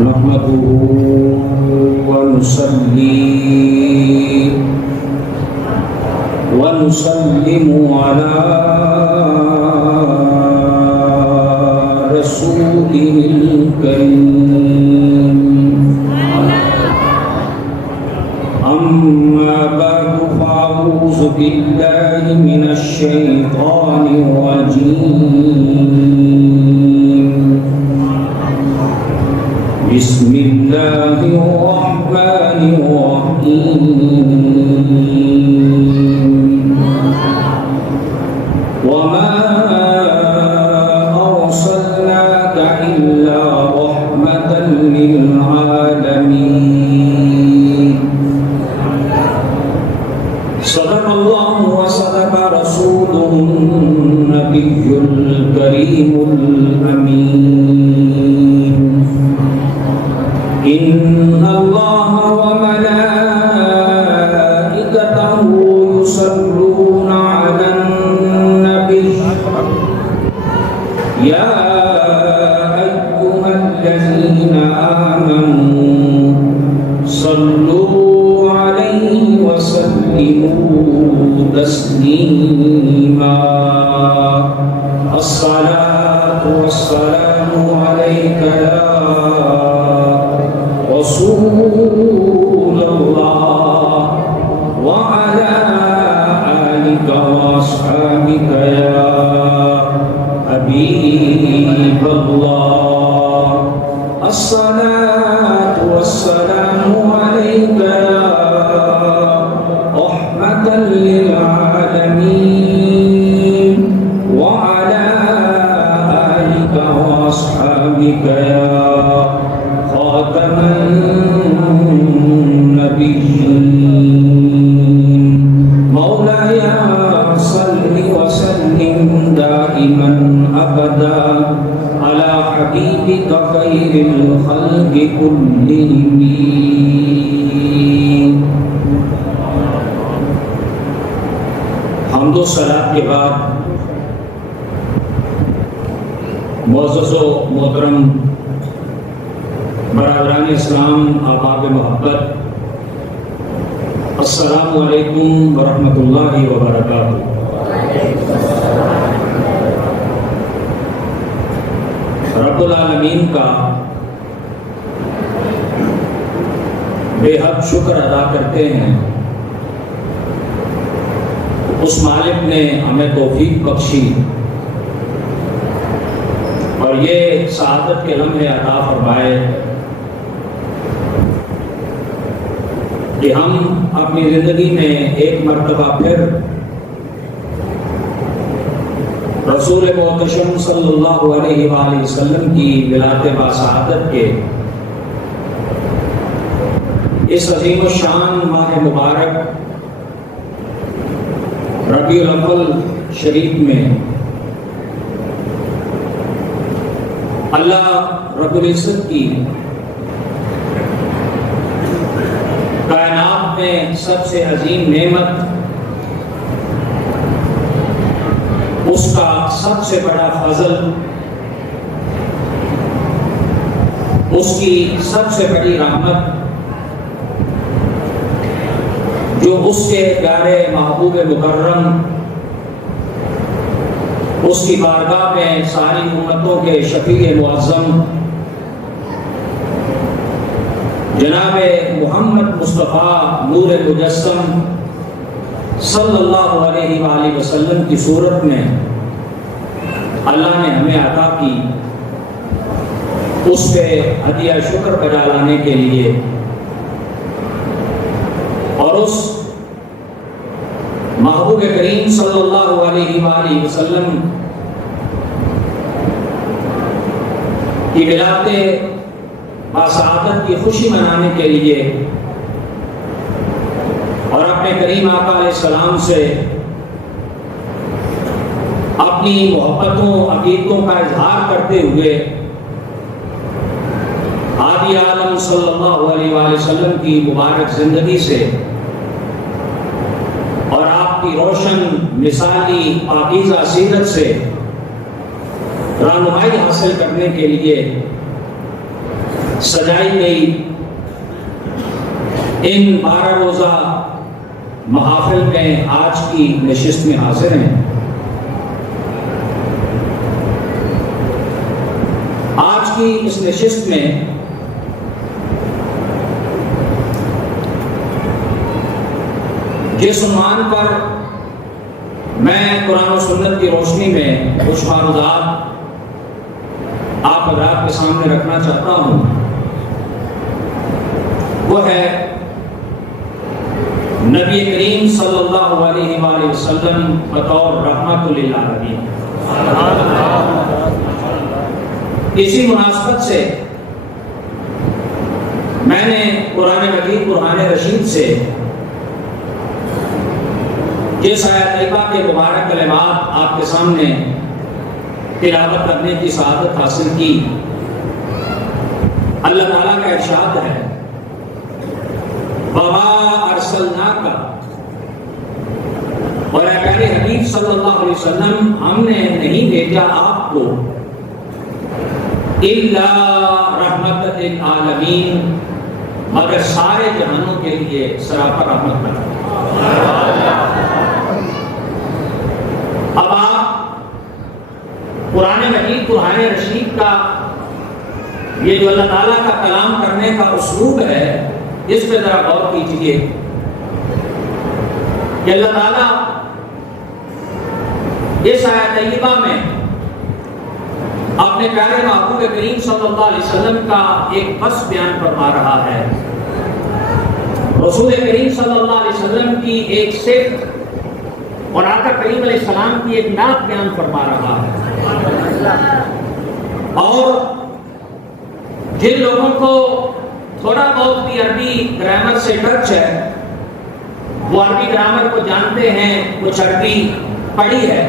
نحمده ونصلي ونسلم على رسوله الكريم أما بعد فأعوذ بالله من الشيطان الرجيم بسم الله الرحمن الرحيم وما أرسلناك إلا رحمة للعالمين صدق الله وصدق رسوله النبي الكريم الأمين إن الله وملائكته يصلون على النبي يا أيها الذين آمنوا صلوا عليه وسلموا تسليما الصلاة والسلام عليك يا رسول الله وعلى آلك وأصحابك يا حبيب الله الصلاة والسلام عليك يا رحمة للعالمين وعلى آلك وأصحابك يا خاتم النبيين مولاي صل وسلم دائما أبدا على حبيبك خير الخلق كلهم. حمد و صلاۃ کے بعد معزز و محترم برادران اسلام، احباب محبت، السلام علیکم ورحمۃ اللہ وبرکاتہ۔ رب العالمین کا بے حد شکر ادا کرتے ہیں، اس مالک نے ہمیں توفیق بخشی اور یہ سعادت کے لمحے عطا فرمائے کہ ہم اپنی زندگی میں ایک مرتبہ پھر رسول محتشم صلی اللہ علیہ وآلہ وسلم کی ولادت باسعادت کے اس عظیم الشان ماہ مبارک ربیع الاول شریف میں اللہ رب العزت کی کائنات میں سب سے عظیم نعمت، اس کا سب سے بڑا فضل، اس کی سب سے بڑی رحمت جو اس کے پیارے محبوب مکرم، اس کی بارگاہ میں ساری امتوں کے شفیع معظم جناب محمد مصطفیٰ نور مجسم صلی اللہ علیہ وآلہ وسلم کی صورت میں اللہ نے ہمیں عطا کی، اس پہ ہدیہ شکر بجا لانے کے لیے اور اس محبوب کریم صلی اللہ علیہ وآلہ وسلم کی ولادت باسعادت کی خوشی منانے کے لیے اور اپنے کریم آقا علیہ السلام سے اپنی محبتوں عقیدتوں کا اظہار کرتے ہوئے ہادی عالم صلی اللہ علیہ وآلہ وسلم کی مبارک زندگی سے اور آپ کی روشن مثالی پاکیزہ سیرت سے رہنمائی حاصل کرنے کے لیے سجائی گئی ان 12 روزہ محافل میں آج کی نشست میں حاضر ہیں۔ آج کی اس نشست میں جس عنوان پر میں قرآن و سنت کی روشنی میں کچھ معروضات آپ حضرات کے سامنے رکھنا چاہتا ہوں، وہ ہے نبی کریم صلی اللہ علیہ وآلہ وسلم بطور رحمت للعالمین۔ اسی مناسبت سے میں نے قرآن مجید قرآن رشید سے جس آیت طیبہ کے مبارک کلمات آپ کے سامنے تلاوت کرنے کی سعادت حاصل کی۔ اللہ تعالیٰ کا ارشاد ہے وَمَا أَرْسَلْنَاكَ، اور اے پیارے حبیب صلی اللہ علیہ وسلم ہم نے نہیں بھیجا آپ کو إِلَّا رَحْمَةً لِلْعَالَمِينَ، مگر سارے جہانوں کے لیے سراپا رحمت بنا۔ اب آپ قرآن مجید قرآن رشید کا یہ جو اللہ تعالیٰ کا کلام کرنے کا اسلوب ہے، اس پہ ذرا غور کیجیے کہ اللہ تعالیٰ اس آیت طیبہ میں اپنے پیارے محبوب کریم صلی اللہ علیہ وسلم کا ایک وصف بیان فرما رہا ہے، رسول کریم صلی اللہ علیہ وسلم کی ایک صفت اور آقا کریم علیہ السلام کی ایک نعت بیان فرما رہا ہے۔ اور جن لوگوں کو تھوڑا بہت بھی عربی گرامر سے ٹچ ہے، وہ عربی گرامر کو جانتے ہیں، کچھ عربی پڑھی ہے،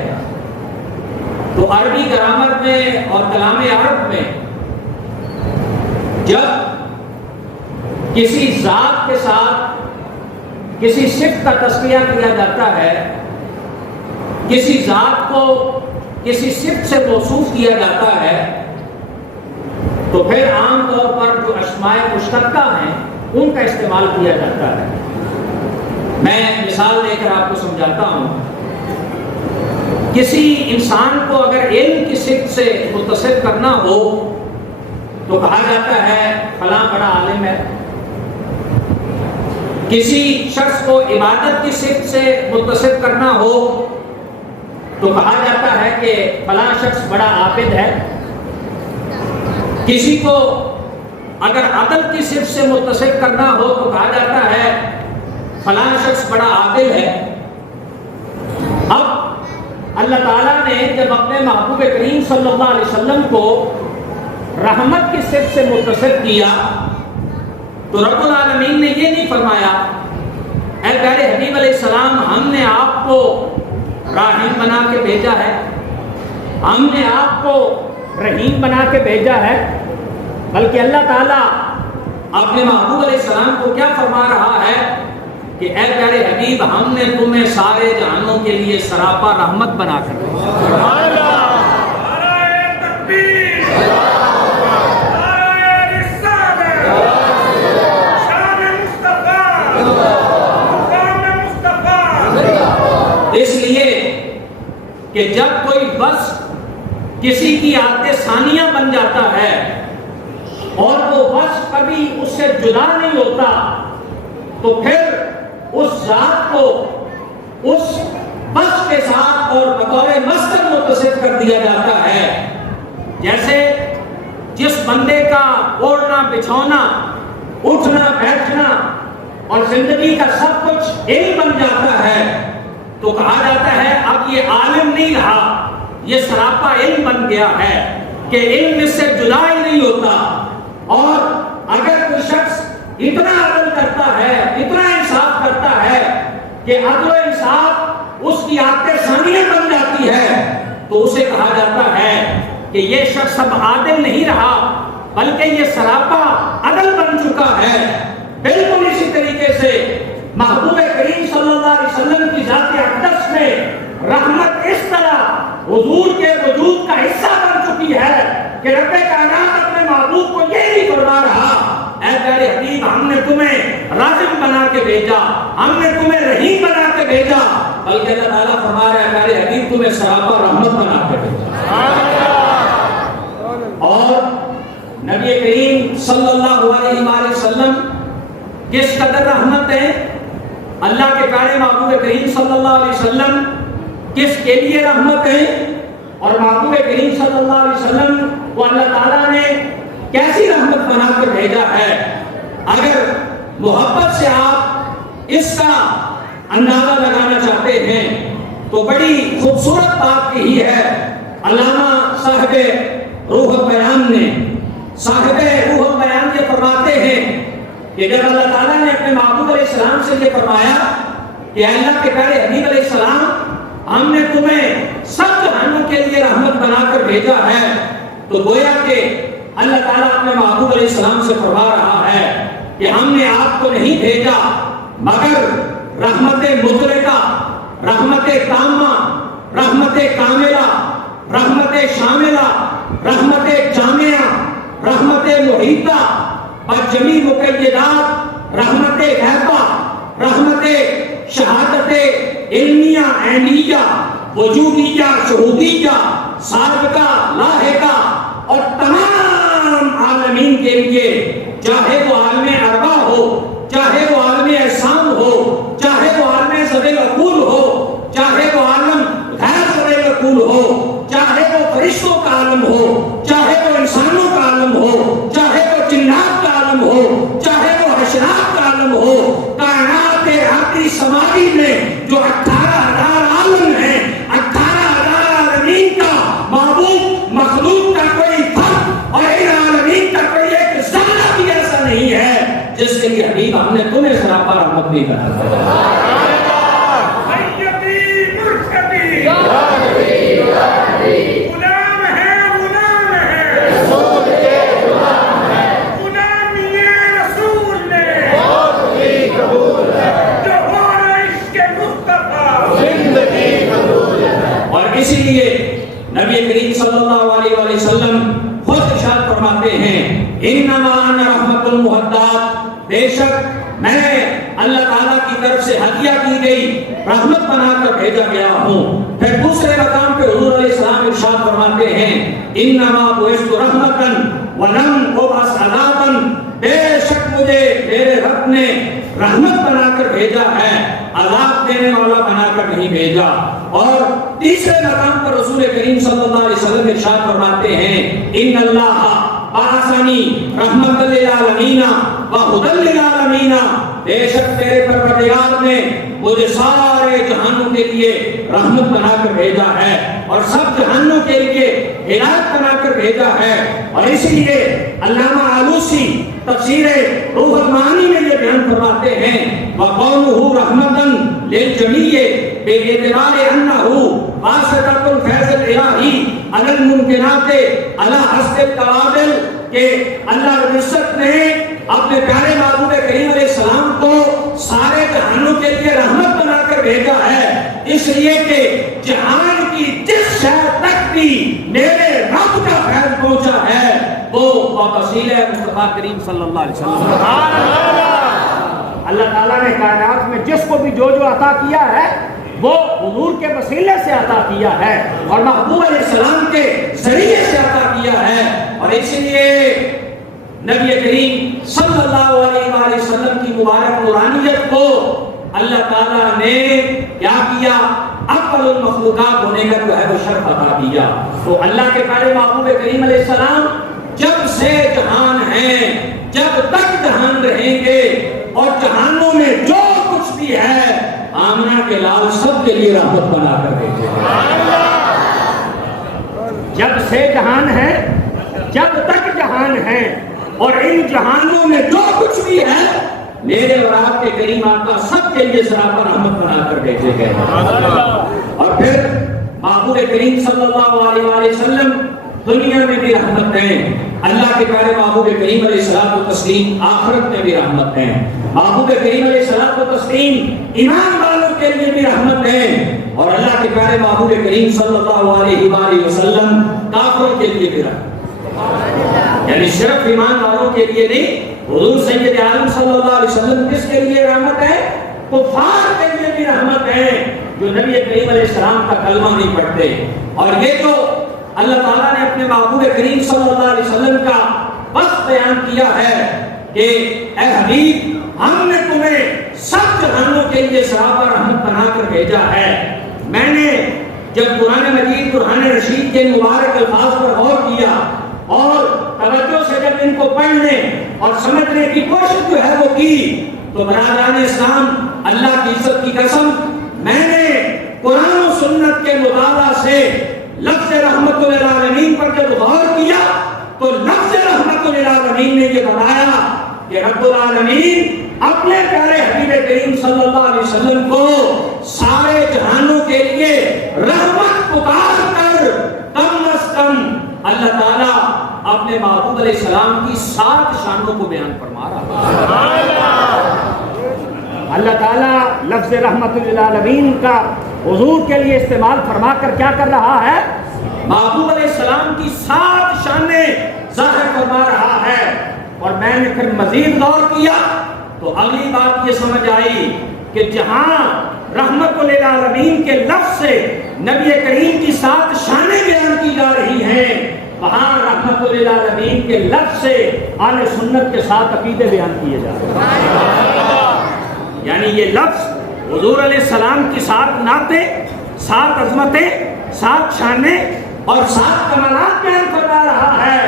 تو عربی گرامر میں اور کلام عرب میں جب کسی ذات کے ساتھ کسی صفت کا تذکیہ کیا جاتا ہے، کسی ذات کو کسی صفت سے موصوف کیا جاتا ہے، تو پھر عام طور پر جو اسماء مشترکہ ہیں ان کا استعمال کیا جاتا ہے۔ میں مثال دے کر آپ کو سمجھاتا ہوں۔ کسی انسان کو اگر علم کی صفت سے متصف کرنا ہو تو کہا جاتا ہے فلاں بڑا عالم ہے۔ کسی شخص کو عبادت کی صفت سے متصف کرنا ہو تو کہا جاتا ہے کہ فلاں شخص بڑا عابد ہے۔ کسی کو اگر عدل کی صفت سے متصف کرنا ہو تو کہا جاتا ہے فلاں شخص بڑا عادل ہے۔ اب اللہ تعالیٰ نے جب اپنے محبوب کریم صلی اللہ علیہ وسلم کو رحمت کی صفت سے متصف کیا تو رب العالمین نے یہ نہیں فرمایا اے پیارے حبیب علیہ السلام ہم نے آپ کو راحم بنا کے بھیجا ہے، ہم نے آپ کو رحیم بنا کے بھیجا ہے، بلکہ اللہ تعالیٰ اپنے محبوب علیہ السلام کو کیا فرما رہا ہے کہ اے پیارے حبیب ہم نے تمہیں سارے جہانوں کے لیے سراپا رحمت بنا کر بھیجا۔ اس لیے کہ جب کوئی بس کسی کی عادت ثانیہ بن جاتا ہے اور وہ بس کبھی اس سے جدا نہیں ہوتا تو پھر اس ذات کو اس بس کے ساتھ اور بطور مصدر متصف کر دیا جاتا ہے۔ جیسے جس بندے کا اوڑھنا بچھونا، اٹھنا بیٹھنا اور زندگی کا سب کچھ علم بن جاتا ہے تو کہا جاتا ہے اب یہ عالم نہیں رہا، یہ سراپا علم بن گیا ہے کہ علم اس سے جدا ہی نہیں ہوتا۔ اور اگر کوئی شخص اتنا عدل کرتا ہے، اتنا انصاف کرتا ہے کہ عدل و انصاف اس کی عادت ثانیہ بن جاتی ہے تو اسے کہا جاتا ہے کہ یہ شخص اب عادل نہیں رہا بلکہ یہ سراپا عدل بن چکا ہے۔ بالکل اسی طریقے سے محبوب کریم صلی اللہ علیہ وسلم کی ذات اقدس میں رحمت اس طرح حضور کے وجود کا حصہ بن چکی ہے کہ رب کائنات اپنے محبوب کو یہ نہیں فرما رہا رازق بنا کے بھیجا، ہم نے تمہیں رحیم بنا کے بھیجا، بلکہ اللہ تعالیٰ فرما رہا ہے میرے حبیب تمہیں سراپا رحمت بنا کے بھیجا۔ اور نبی کریم صلی اللہ علیہ وآلہ وسلم کس قدر رحمت ہے، اللہ کے پیارے محبوب کریم صلی اللہ علیہ وسلم کس کے لیے رحمت ہے، اور محبوب کریم صلی اللہ علیہ وسلم کو اللہ تعالیٰ نے کیسی رحمت بنا کر بھیجا ہے۔ اگر محبت سے آپ اس کا اندازہ لگانا چاہتے ہیں تو بڑی خوبصورت بات یہی ہے، علامہ صاحب روح البیان نے یہ فرماتے ہیں کہ جب اللہ تعالیٰ نے اپنے محبوب علیہ السلام سے یہ فرمایا کہ اللہ کے پیارے حبیب علیہ السلام ہم نے تمہیں سب جہانوں کے لیے رحمت بنا کر بھیجا ہے، تو گویا کہ اللہ تعالیٰ اپنے محبوب علیہ السلام سے فرما رہا ہے کہ ہم نے آپ کو نہیں بھیجا مگر رحمت مطلقہ، رحمت تامہ، رحمت کاملہ، رحمت شاملہ، رحمت جامعہ، رحمت محیطہ، بجمیع مقیدات، رحمت غیبہ، رحمت شہادت علمیہ عینیہ، وجودیہ شہودیہ، سابقہ لاحقہ، اور تمام عالمین کے لیے، چاہے وہ عالم ارواح ہو، چاہے وہ عالم احسان ہو، چاہے وہ عالم ذوی العقول ہو، چاہے وہ عالم غیر ذوی العقول ہو، چاہے وہ فرشتوں کا عالم ہو، چاہے وہ انسانوں کا عالم ہو، چاہے وہ جنات کا عالم ہو، چاہے وہ حشرات کا عالم ہو، کائنات آخری سماوی میں جو 18,000 عالم ہیں، 18,000 عالمین کا معبود مخلوق کا کوئی فرد اور ان عالمین کا کوئی ایک ذرہ بھی ایسا نہیں ہے جس کے لیے حبیب ہم نے تمہیں سراپا رحمت نہیں بنا۔ اسی لیے نبی کریم صلی اللہ علیہ وآلہ وسلم خود ارشاد فرماتے ہیں انما انا رحمت المہدات، بے شک میں اللہ تعالیٰ کی طرف سے ہدیہ کی گئی رحمت بنا کر بھیجا گیا ہوں۔ پھر دوسرے مقام پہ حضور علیہ السلام ارشاد فرماتے ہیں انما بعثت رحمتا ولم ابعث عذابا، بے شک مجھے میرے رب نے رحمت بنا کر بھیجا ہے، عذاب دینے والا بنا کر نہیں بھیجا۔ اور تیسرے مقام پر رسول کریم صلی اللہ علیہ وسلم ارشاد فرماتے ہیں ان اللہ بعثنی رحمت للعالمین وہدی للعالمین، بے شک میرے پروردگار نے مجھے سارے جہانوں کے لیے رحمت بنا کر بھیجا ہے اور سب جہانوں کے لیے ہدایت بنا کر بھیجا ہے۔ اور اسی لیے علامہ آلوسی تفسیر روح المعانی میں یہ بیان فرماتے ہیں وَقَوْلُهُ رَحْمَةً لِلْجَمِيعِ بِاعْتِبَارِ أَنَّهُ وَاسِطَةُ الْفَيْضِ الْإِلَٰهِي عَلَى الْمُمْكِنَاتِ عَلَى حَسْبِ الْقَوَابِلِ، کہ اللہ رب العزت نے اپنے پیارے محبوب کریم علیہ السلام کو سارے جہانوں کے لیے رحمت بنا کر بھیجا ہے، اس لیے کہ جہان کی جس شہر تک بھی میرے رب کا فیض پہنچا ہے وہ وسیلہ مصطفیٰ کریم صلی اللہ علیہ وسلم۔ اللہ تعالیٰ نے کائنات میں جس کو بھی جو عطا کیا ہے وہ حضور کے وسیلے سے عطا کیا ہے اور محبوب علیہ السلام کے ذریعے سے عطا کیا ہے۔ اور اس لیے نبی کریم صلی اللہ علیہ وآلہ وسلم کی مبارک نورانیت کو اللہ تعالیٰ نے کیا کیا، افضل المخلوقات ہونے کا جو ہے وہ شرف عطا کیا۔ تو اللہ کے پیارے محبوب کریم علیہ السلام جب سے جہان ہیں، جب تک جہان رہیں گے اور جہانوں میں جو کچھ بھی ہے آمنہ کے لال سب کے لیے رحمت بنا کر بھیجے۔ جب سے جہان ہے، جب تک جہان ہے اور ان جہانوں میں جو کچھ بھی ہے میرے اور آپ کے کریم آقا سب کے لیے سراپا رحمت بنا کر بھیجے گئے۔ اور پھر محبوب کریم صلی اللہ علیہ وآلہ وسلم دنیا میں بھی رحمت ہیں، اللہ کے پیارے محبوب کریم علیہ الصلوۃ والتسلیم آخرت میں بھی رحمت ہیں، محبوب کریم علیہ الصلوۃ والتسلیم ایمان والوں کے لیے بھی رحمت ہیں، اور اللہ کے پیارے محبوب کریم صلی اللہ علیہ وآلہ وسلم کافروں کے لیے بھی رحمت، یعنی صرف ایمان والوں کے لیے نہیں حضور سید عالم صلی اللہ علیہ وسلم کس کے لیے رحمت ہے؟ کفار کے لیے بھی رحمت ہے جو نبی کریم علیہ السلام کا کلمہ نہیں پڑھتے. اور یہ جو اللہ تعالیٰ نے اپنے محبوب کریم صلی اللہ علیہ وسلم کا وصف بیان کیا ہے کہ اے حبیب ہم نے تمہیں سب جہانوں کے لیے سراپا رحمت بنا کر بھیجا ہے. میں نے جب قرآن مجید قرآن رشید کے مبارک الفاظ پر غور کیا اور توجہ سے جب ان کو پڑھنے اور سمجھنے کی کوشش جو ہے وہ کی تو برادران اسلام اللہ کی عزت کی قسم میں نے قرآن و سنت کے مطالعہ سے لفظ رحمت للعالمین پر جب غور کیا تو لفظ رحمت للعالمین نے یہ بتایا کہ رب العالمین اپنے پیارے حبیب کریم صلی اللہ علیہ وسلم کو سارے جہانوں کے لیے رحمت پکار کر کم از کم اللہ تعالیٰ اپنے محبوب علیہ السلام کی 7 شانوں کو بیان فرما رہا ہے. اللہ تعالیٰ لفظ رحمت للعالمین کا حضور کے لیے استعمال فرما کر کیا کر رہا ہے؟ محبوب علیہ السلام کی 7 شانیں ظاہر فرما رہا ہے. اور میں نے پھر مزید غور کیا تو اگلی بات یہ سمجھ آئی کہ جہاں رحمت للعالمین کے لفظ سے نبی کریم کی 7 شانیں بیان کی جا رہی ہیں وہاں رحمت للعالمین کے لفظ سے اہل سنت کے 7 عقیدے بیان کیے جا رہے ہیں. یعنی یہ لفظ حضور علیہ السلام کی 7 نعتیں 7 عظمتیں 7 شانیں اور 7 کمالات بیان فرما رہا ہے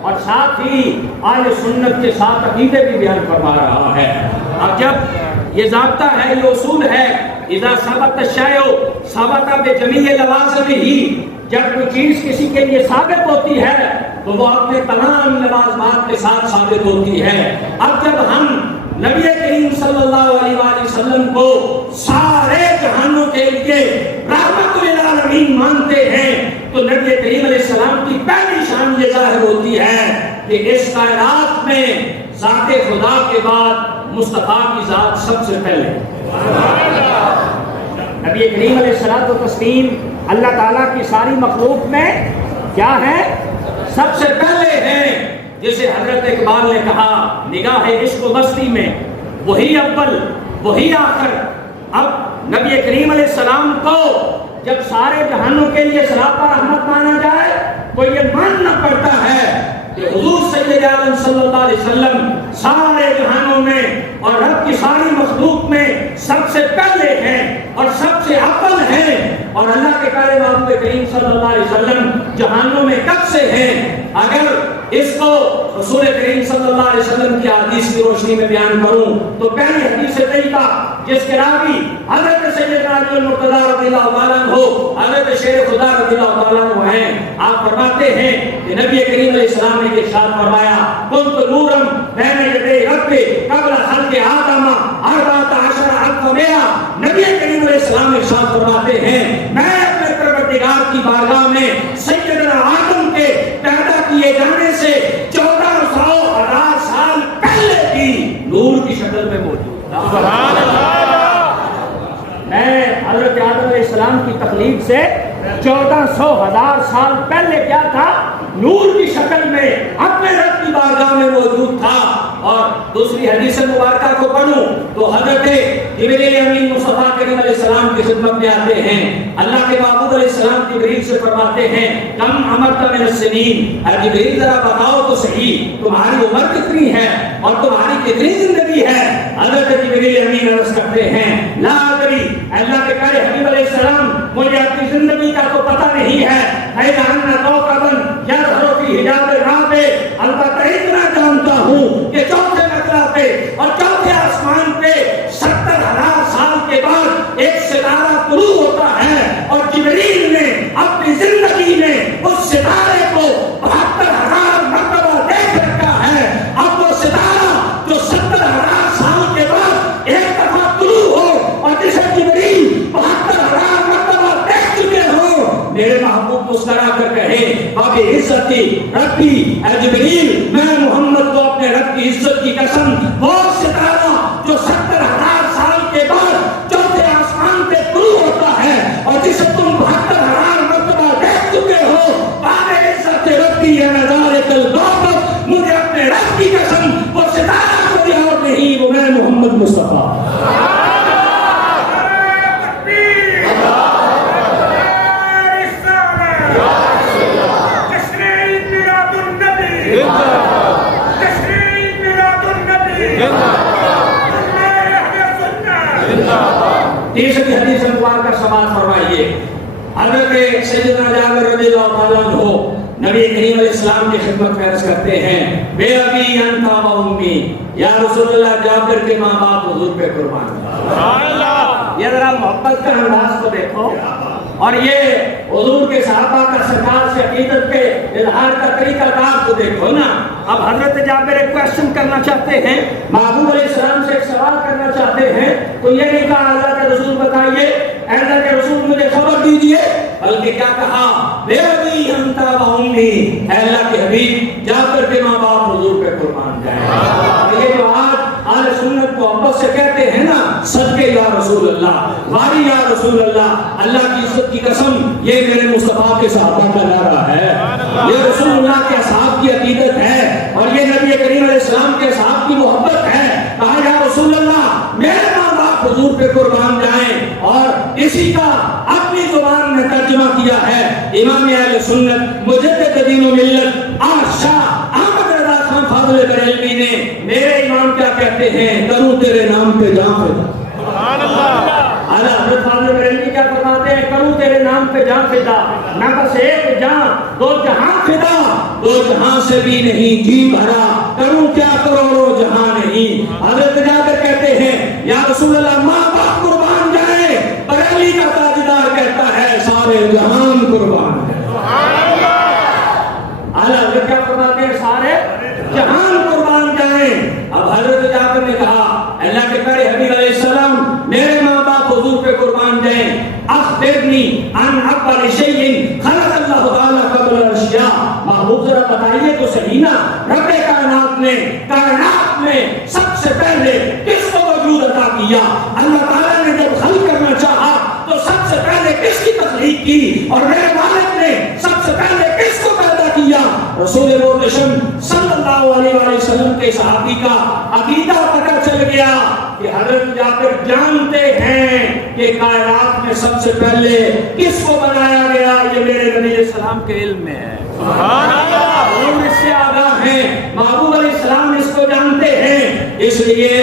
اور ساتھ ہی اہل سنت کے 7 عقیدے بھی بیان فرما رہا ہے. اب جب یہ ضابطہ ہے یہ اصول ہے اذا ثبت الشیء ثبت بجمیع لوازمہ جب کوئی چیز کسی کے لیے ثابت ہوتی ہے تو وہ اپنے تمام لوازمات کے ساتھ ثابت ہوتی ہے. اب جب ہم نبی کریم صلی اللہ علیہ وآلہ وسلم کو سارے جہانوں کے لیے رحمت للعالمین مانتے ہیں تو نبی کریم علیہ السلام کی پہلی شان یہ ظاہر ہوتی ہے کہ اس کائنات میں ذات خدا کے بعد مصطفیٰ کی ذات سب سے پہلے. نبی کریم علیہ الصلوۃ والتسلیم اللہ تعالیٰ کی ساری مخلوق میں کیا ہے؟ سب سے پہلے ہیں. جسے حضرت اقبال نے کہا نگاہ عشق و مستی میں وہی اول وہی آخر. اب نبی کریم علیہ السلام کو جب سارے جہانوں کے لیے سراپا رحمت مانا جائے تو یہ ماننا پڑتا ہے کہ حضور سید عالم صلی اللہ علیہ وسلم سارے جہانوں میں اور رب کی ساری مخلوق میں سب سے پہلے ہیں اور سب سے اول ہیں. اور اللہ کے پیارے محبوب کریم صلی اللہ علیہ وسلم جہانوں میں کب سے ہیں؟ اگر اس کو رسول کریم صلی اللہ علیہ وسلم کی حدیث کی روشنی میں بیان کروں تو پہلی حدیث طیبہ جس کے راوی حضرت سیدنا علی المرتضیٰ رضی اللہ تعالیٰ عنہ حضرت شیر خدا رضی اللہ تعالیٰ عنہ ہیں. آپ فرماتے ہیں کہ نبی کریم علیہ السلام نے ارشاد فرمایا کنت نورا بین یدی ربی قبل خلق آدم 14,000 نبی کریم علیہ السلام ارشاد فرماتے ہیں میں اپنے پروردگار کی بارگاہ میں سیدنا آدم کے پیدا کیے جانے سے 14,000 سال پہلے کی نور کی شکل میں موجود تھا. سبحان اللہ. میں حضرت آدم علیہ السلام کی تخلیق سے 14,000 سال پہلے کیا تھا؟ نور کی شکل میں اپنے رب کی بارگاہ میں موجود تھا. اور دوسری حدیث مبارکہ کو پڑھوں تو حضرت جبریل امین مصطفیٰ کریم علیہ السلام کی خدمت میں آتے ہیں. اللہ کے محبوب علیہ السلام جبریل سے فرماتے ہیں کم عمرت من السنین. اے جبریل ذرا بتاؤ تو صحیح تمہاری عمر کتنی ہے اور تمہاری کتنی زندگی ہے؟ حضرت جبریل امین عرض کرتے ہیں لا ادری. اللہ کے پیارے حبیب علیہ السلام مجھے اپنی زندگی کا تو پتہ نہیں ہے. البتہ اتنا جانتا ہوں کہ چوتھے مقام پہ اور چوتھے آسمان پہ 70,000 سال کے بعد ایک ستارہ طلوع ہوتا ہے اور جبریل نے اپنی زندگی میں اس ستارے کو 72,000 مرتبہ دیکھ رکھا ہے. اب وہ ستارہ جو 70,000 سال کے بعد ایک دفعہ طلوع ہو اور جسے جبریل 72,000 مرتبہ دیکھ چکے ہو میرے محبوب مسکرا کر کہے باب عزتی ربی اے جبریل میں محمد کو اپنے رب کی عزت کی قسم وہ ستارہ جو 70,000 سال کے بعد چوتھے آسمان پہ طلوع ہوتا ہے اور جسے تم 72,000 مرتبہ دیکھ چکے ہو باب عزت ربی یا نظارت الباب مجھے اپنے رب کی قسم وہ ستارہ مصطفیٰ. تیسری حدیث انوار کا سماعت فرمائیے. حضرت سیدنا جابر رضی اللہ عنہ نبی کریم علیہ السلام کی خدمت میں عرض کرتے ہیں بے ابی انت و امی، یا رسول اللہ جابر کے ماں باپ حضور پہ قربان. یہ ذرا محبت کا انداز کو دیکھو، اور یہ حضور کے صحابہ کا سرکار سے عقیدت کے اظہار کا طریقہ کار کو دیکھو نا. اب حضرت جابر ایک کوشچن کرنا چاہتے ہیں، محبوب علیہ السلام سے ایک سوال کرنا چاہتے ہیں، تو یہ نہیں کہا اللہ کے رسول بتائیے، اللہ کے رسول مجھے خبر دیجئے، بلکہ کیا کہا بے ابی انت و امی، اے اللہ کے حبیب جابر کے ماں باپ حضور پہ قربان جائیں. یہ جو آج اہل سنت محبت سے کہتے ہیں نا صدقے یا رسول اللہ، واری یا رسول اللہ، اللہ کی عزت کی قسم یہ میرے مصطفیٰ کے صحابہ کا نعرہ ہے، یہ رسول اللہ کے اصحاب کی عقیدت ہے، اور یہ نبی کریم علیہ السلام کے اصحاب کی محبت ہے. کہا یا رسول اللہ میرے ماں باپ حضور پہ قربان جائیں، اور اسی کا اپنی زبان میں ترجمہ کیا ہے امام اہل سنت مجدد دین و ملت شاہ احمد رضا خان فاضل بریلوی نے. میرے امام کیا کہتے ہیں، کروں تیرے نام پہ جان فدا. سبحان اللہ. حضرت فاضل بریلوی کیا فرماتے ہیں، کروں تیرے نام پہ جان فدا، نہ بس ایک جان دو جہاں فدا، دو جہاں سے بھی نہیں جی بھرا، کروں کیا کروڑوں جہاں نہیں. حضرت جابر کہتے ہیں یا رسول اللہ ماں باپ قربان جائیں، بریلی کا تاجدار کہتا ہے سارے جہان قربان ہے. حضرت کیا فرماتے ہیں، سارے جہان قربان جائیں. اب حضرت جابر نے کہا اللہ کے پیارے حبیب علیہ السلام میرے ماں باپ حضور پہ قربان جائیں. اخبرنی عن اکبر شیء خلق اللہ تعالی قبل الاشیاء. محبوب ذرا بتائیے تو صحیح نا، رب کائنات میں سب سے پہلے کس کو وجود عطا کیا؟ اللہ تعالیٰ نے جب خلق کرنا چاہا تو سب سے پہلے کس کی تخلیق کی، اور میرے مالک نے سب سے پہلے کس کو پیدا کیا؟ رسول محتشم صلی اللہ علیہ وسلم کے صحابی کا عقیدہ پتہ چل گیا کہ حضرت جابر جانتے ہیں کہ کائنات میں سب سے پہلے کس کو بنایا گیا. یہ میرے نبی علیہ السلام کے علم میں ہے. سبحان اللہ. حضور اس سے آگاہ ہیں، محبوب علیہ السلام اس کو جانتے ہیں، اس لیے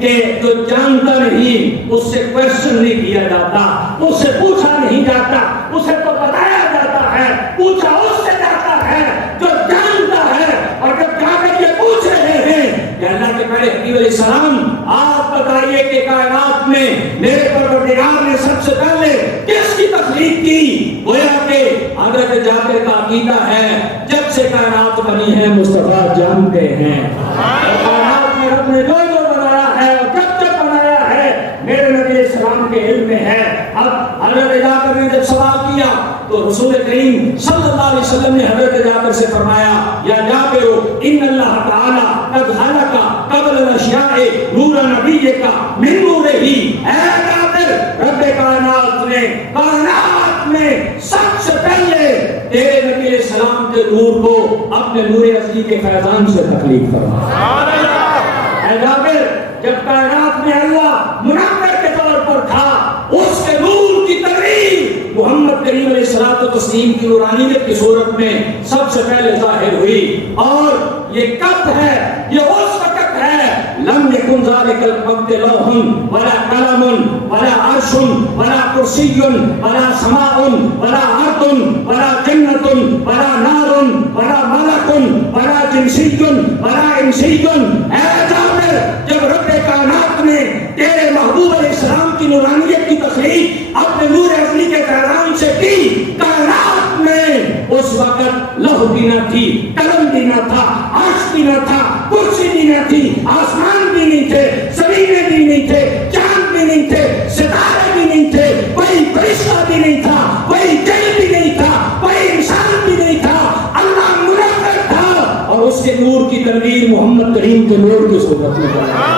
کہ جو جانتا نہیں اس سے کوشچن نہیں کیا جاتا، اس سے پوچھا نہیں جاتا، اسے تو بتایا جاتا ہے، پوچھا اس سے جاتا ہے جو جانتا ہے. اور جب جا کر یہ پوچھ رہے ہیں کہ اللہ کے پیارے حبیب علیہ السلام آپ بتائیے کہ کائنات میں میرے پروردگار نے سب سے پہلے کس کی تخلیق کی؟ گویا کہ حضرت جابر کا عقیدہ ہے جب سے کائنات بنی ہے مصطفیٰ جانتے ہیں، اور کائنات میں رب نے جو بنایا ہے اور جب جب بنایا ہے میرے نبی علیہ السلام کے علم میں ہے. اب حضرت جابر نے جب سوال کیا تو رسول کریم صلی اللہ علیہ وسلم نے حضرت جابر سے فرمایا یا جابر ان اللہ تعالی قد خلق قبل الاشیاء نور نبیک من نورہ. اے جابر رب کائنات نے کائنات میں سب سے پہلے تیرے نبی علیہ السلام کے نور کو اپنے نور اصلی کے فیضان سے تخلیق فرمایا. سبحان اللہ. اے جابر جب کائنات میں اللہ منور کے طور پر تھا اس کے نور کی تقریر محمد کریم علیہ الصلوۃ والتسلیم کی نورانیت کی صورت میں سب سے پہلے ظاہر ہوئی. اور یہ کب ہے؟ یہ اس وقت ہے لم یکن ذلک الوقت لوح ولا قلم ولا عرش ولا کرسی ولا سماء ولا ارض ولا جنت ولا نار ولا ملک ولا جنسی ولا انسی. اے جابر جب رب کائنات نے تیرے محبوب علیہ السلام کی نورانیت کی تخلیق اپنے نور اصلی کے پیغام سے کی، کائنات میں اس وقت لوح بھی نہ تھی، قلم بھی نہ تھا، عرش بھی نہ تھا، کرسی بھی نہ تھی، آسمان بھی نہیں تھے، زمینیں بھی نہیں تھے، چاند بھی نہیں تھے، ستارے بھی نہیں تھے، کوئی فرشتہ بھی نہیں تھا، کوئی جن بھی نہیں تھا، کوئی انسان بھی نہیں تھا. اللہ منور تھا اور اس کے نور کی تنویر محمد کریم کے نور کی صورت میں بنائی.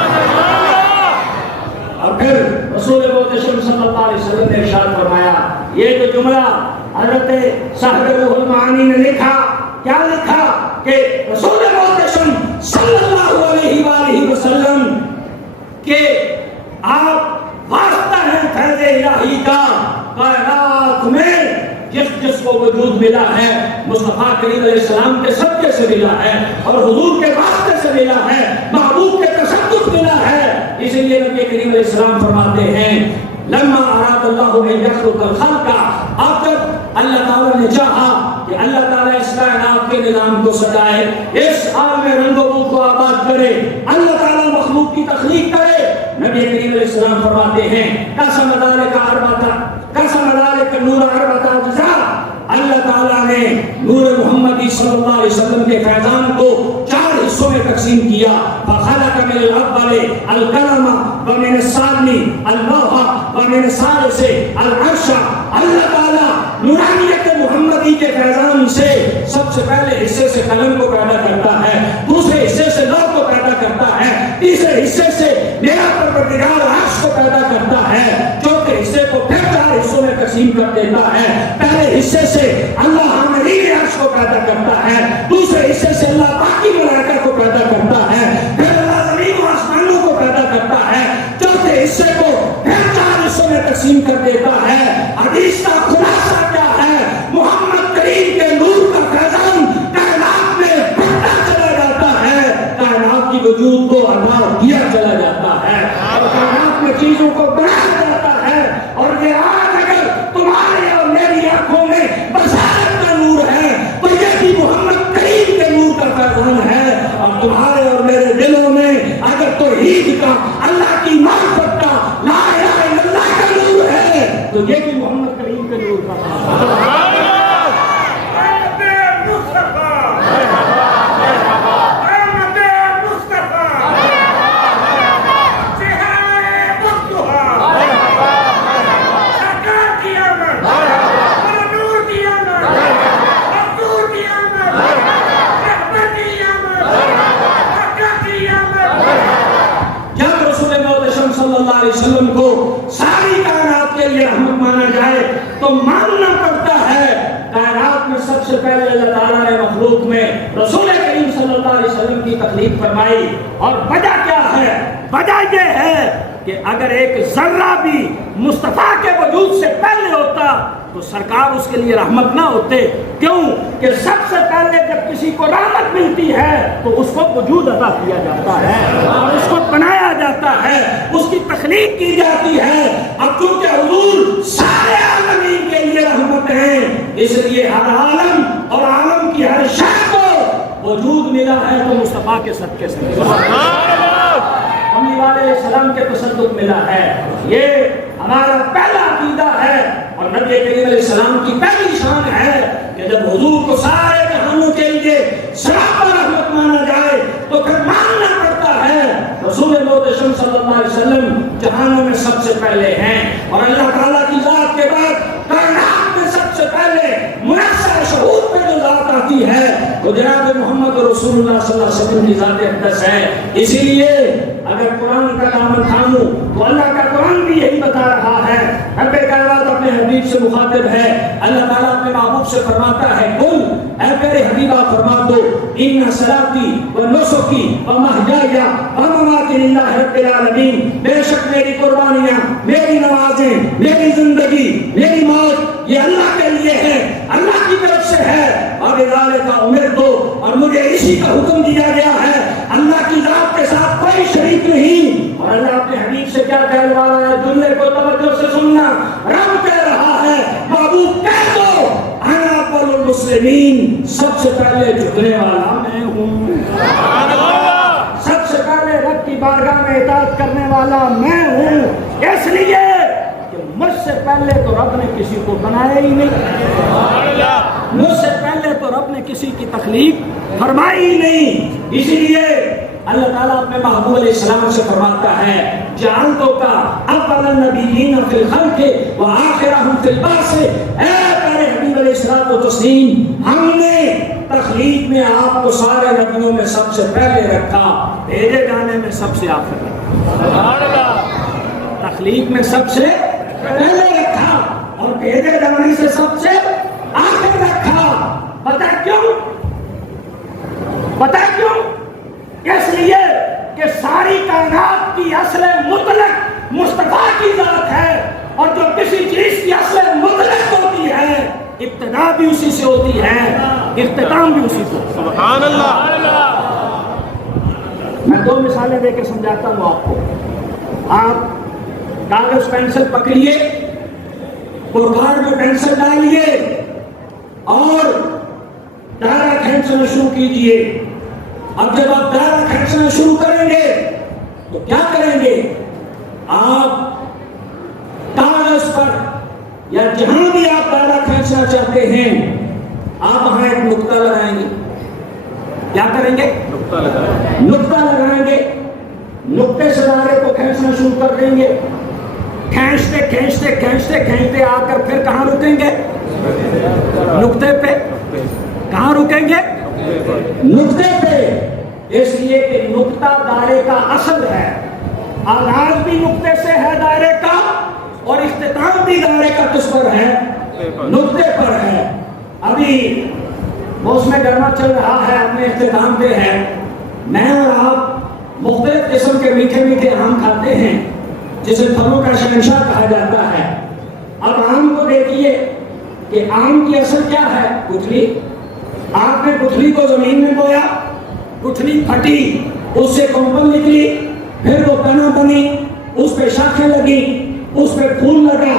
اور پھر رسول محتشم صلی اللہ علیہ وسلم نے ارشاد فرمایا، یہ جو جملہ حضرت صاحب روح المعانی نے لکھا، کیا لکھا کہ رسول محتشم صلی اللہ علیہ وآلہ وسلم کہ آپ واسطہ ہیں فیض الہی کا، کائنات میں جس کو وجود ملا ہے مصطفیٰ کریم علیہ السلام کے صدقے سے ملا ہے اور حضور کے واسطے سے ملا ہے، محبوب کے تشدد ملا ہے۔ اسی لیے نبی کریم علیہ السلام فرماتے ہیں لما اراد اللہ ان یخلق الخلق، اب جب اللہ تعالیٰ نے چاہا کہ اللہ تعالیٰ اس کائنات کے نظام کو سجائے، اس عالم رنگ و بو کو آباد کرے، اللہ تعالیٰ مخلوق کی تخلیق کرے، نبی کریم علیہ السلام فرماتے ہیں قسم ذالک نور اربعۃ اجزاء، اللہ تعالیٰ نے نور محمدی صلی اللہ علیہ وسلم کے فیضان کو 4 حصوں میں تقسیم کیا، فخلق من الاول القلم ومن الثانی اللوح ومن الثالث العرش، اللہ تعالیٰ نورانیت محمدی کے فیضان سے سب سے پہلے حصے سے قلم کو پیدا کرتا ہے، دوسرے حصے سے لوح کو پیدا کرتا ہے، تیسرے حصے سے میرا پروردگار عرش کو پیدا کرتا ہے، چوتھے حصے کو پھر 4 حصوں میں تقسیم کر دیتا ہے، پہلے حصے سے اللہ حاملین عرش کو پیدا کرتا ہے، دوسرے حصے سے اللہ باقی ملائکہ کو پیدا کرتا ہے، پھر اللہ زمین و آسمانوں کو پیدا کرتا ہے، چوتھے حصے کو پھر 4 حصوں میں تقسیم کر دیتا ہے۔ حدیث کا خلاصہ کیا ہے؟ محمد کریم کے نور کا فیضان کائنات میں بڑھتا چلا جاتا ہے، کائنات کی وجود کو عطا کیا چلا جاتا ہے اور کائنات میں چیزوں کو بنایا جاتا ہے، اور یہ آج اگر تمہارے اور میری آنکھوں میں بصارت کا نور ہے تو یہ بھی محمد کریم کے نور کا فیضان ہے، اور تمہارے اور میرے دلوں میں اگر توحید کا، اللہ کی معرفت کا، لا الہ الا اللہ کا نور ہے تو یہ بھی محمد کریم کے نور کا فیضان ہے۔ وسلم کو ساری کائنات کے لیے رحمت مانا جائے تو ماننا پڑتا ہے کائنات میں سب سے پہلے اللہ تعالیٰ نے مخلوق میں رسول کریم صلی اللہ علیہ وسلم کی تخلیق فرمائی، اور وجہ کیا ہے؟ وجہ یہ ہے کہ اگر ایک ذرہ بھی مصطفیٰ کے وجود سے پہلے ہوتا تو سرکار اس کے لیے رحمت نہ ہوتے، کیوں کہ سب سے پہلے جب کسی کو رحمت ملتی ہے تو اس کو وجود عطا کیا جاتا ہے اور اس کو بنایا جاتا ہے، اس کی تخلیق کی جاتی ہے۔ اب چونکہ حضور سارے عالمین کے لیے رحمت ہیں، اس لیے ہر عالم اور عالم کی ہر شے کو وجود ملا ہے تو مصطفیٰ کے صدقے سے امین علیہ السلام کے تصدق ملا ہے۔ یہ ہمارا پہلا عقیدہ ہے اور نبی کریم علیہ السلام کی پہلی شان ہے کہ جب حضور کو سارے جہانوں کے لیے سراپا رحمت مانا جائے تو پھر ماننا پڑتا ہے رسول محتشم صلی اللہ علیہ وسلم جہانوں میں سب سے پہلے ہیں، اور اللہ تعالیٰ کی ذات کے بعد کائنات میں سب سے پہلے منحصر شہود پہ جو ذات آتی ہے وہ جناب محمد رسول اللہ صلی اللہ علیہ وسلم کی ذات اقدس ہے۔ اسی لیے اگر قرآن کا دامن تھامو تو اللہ کا قرآن بھی یہی بتا رہا ہے، رب کائنات اپنے حبیب سے مخاطب ہے، اللہ تعالیٰ اپنے محبوب سے فرماتا ہے قل، اے میرے حبیب آپ فرما دو ان صلاتی و نسکی و محیای و مماتی للہ رب العالمین، بے شک میری قربانیاں، میری نمازیں، میری زندگی، میری موت یہ اللہ کے لیے ہے، اللہ کی طرف سے ہے، اور ذالک امرت، اور مجھے اسی کا حکم دیا گیا ہے، اللہ کی ذات کے ساتھ کوئی شریک نہیں۔ اور اللہ اپنے حبیب سے کیا کہلوا رہا ہے؟ جملے کو توجہ سے سننا، رب کہہ رہا ہے محبوب کہہ دو انا اول المسلمین، سب سے پہلے جھکنے والا میں ہوں، سب سے پہلے رب کی بارگاہ میں اطاعت کرنے والا میں ہوں، اس لیے کہ مجھ سے پہلے تو رب نے کسی کو بنایا ہی نہیں، مجھ سے پہلے تو رب نے کسی کی تخلیق فرمائی ہی نہیں، اسی لیے اللہ تعالیٰ اپنے محبوب علیہ السلام سے فرماتا ہے جعلتو کا اول النبیین فی الخلق و آخرہم فی البعث، اے پیارے حبیب علیہ السلام و تسلیم، ہم نے تخلیق میں آپ کو سارے نبیوں میں سب سے پہلے رکھا، بھیجے جانے میں سب سے آخر رکھا، تخلیق میں سب سے پہلے رکھا اور بھیجے جانے سے سب سے آخر رکھا۔ پتہ کیوں؟ پتہ کیوں؟ اس لیے کہ ساری کائنات کی اصل مطلق مصطفیٰ کی ذات ہے، اور جو کسی چیز کی اصل مطلق ہوتی ہے ابتدا بھی اسی سے ہوتی ہے، اختتام بھی اسی سے۔ سبحان اللہ۔ میں دو مثالیں دے کے سمجھاتا ہوں آپ کو۔ آپ کاغذ پینسل پکڑیے، پرکار میں پینسل ڈالیے اور دائرہ کھینچنا شروع کیجیے۔ اب جب آپ دائرہ کھینچنا شروع کریں گے تو کیا کریں گے؟ آپ کاغذ پر یا جہاں بھی آپ دائرہ کھینچنا چاہتے ہیں آپ وہاں ایک نقطہ لگائیں گے۔ کیا کریں گے؟ نقطہ لگائیں گے۔ نقطے سے دائرے کو کھینچنا شروع کر دیں گے۔ کھینچتے کھینچتے کھینچتے کھینچتے آ کر پھر کہاں رکیں گے؟ نقطے پہ۔ کہاں رکیں گے؟ نقطے پہ۔ اس لیے کہ نقطہ دائرے کا اصل ہے، آغاز بھی نقطے سے ہے دائرے کا، اور اختتام بھی دائرے کا کس پر ہے؟ نقطے پر ہے۔ ابھی موسم گرما چل رہا ہے، اپنے اختتام پہ ہے۔ میں اور آپ مختلف قسم کے میٹھے میٹھے آم کھاتے ہیں جسے پھلوں کا شہنشاہ کہا جاتا ہے۔ اب آم کو دیکھیے کہ آم کی اصل کیا ہے؟ گٹھلی۔ آپ نے گٹھلی کو زمین میں بویا، گٹھلی پھٹی، اس سے کمپل نکلی، پھر وہ تنا بنی، اس پہ شاخیں لگی، اس پہ پھول لگا،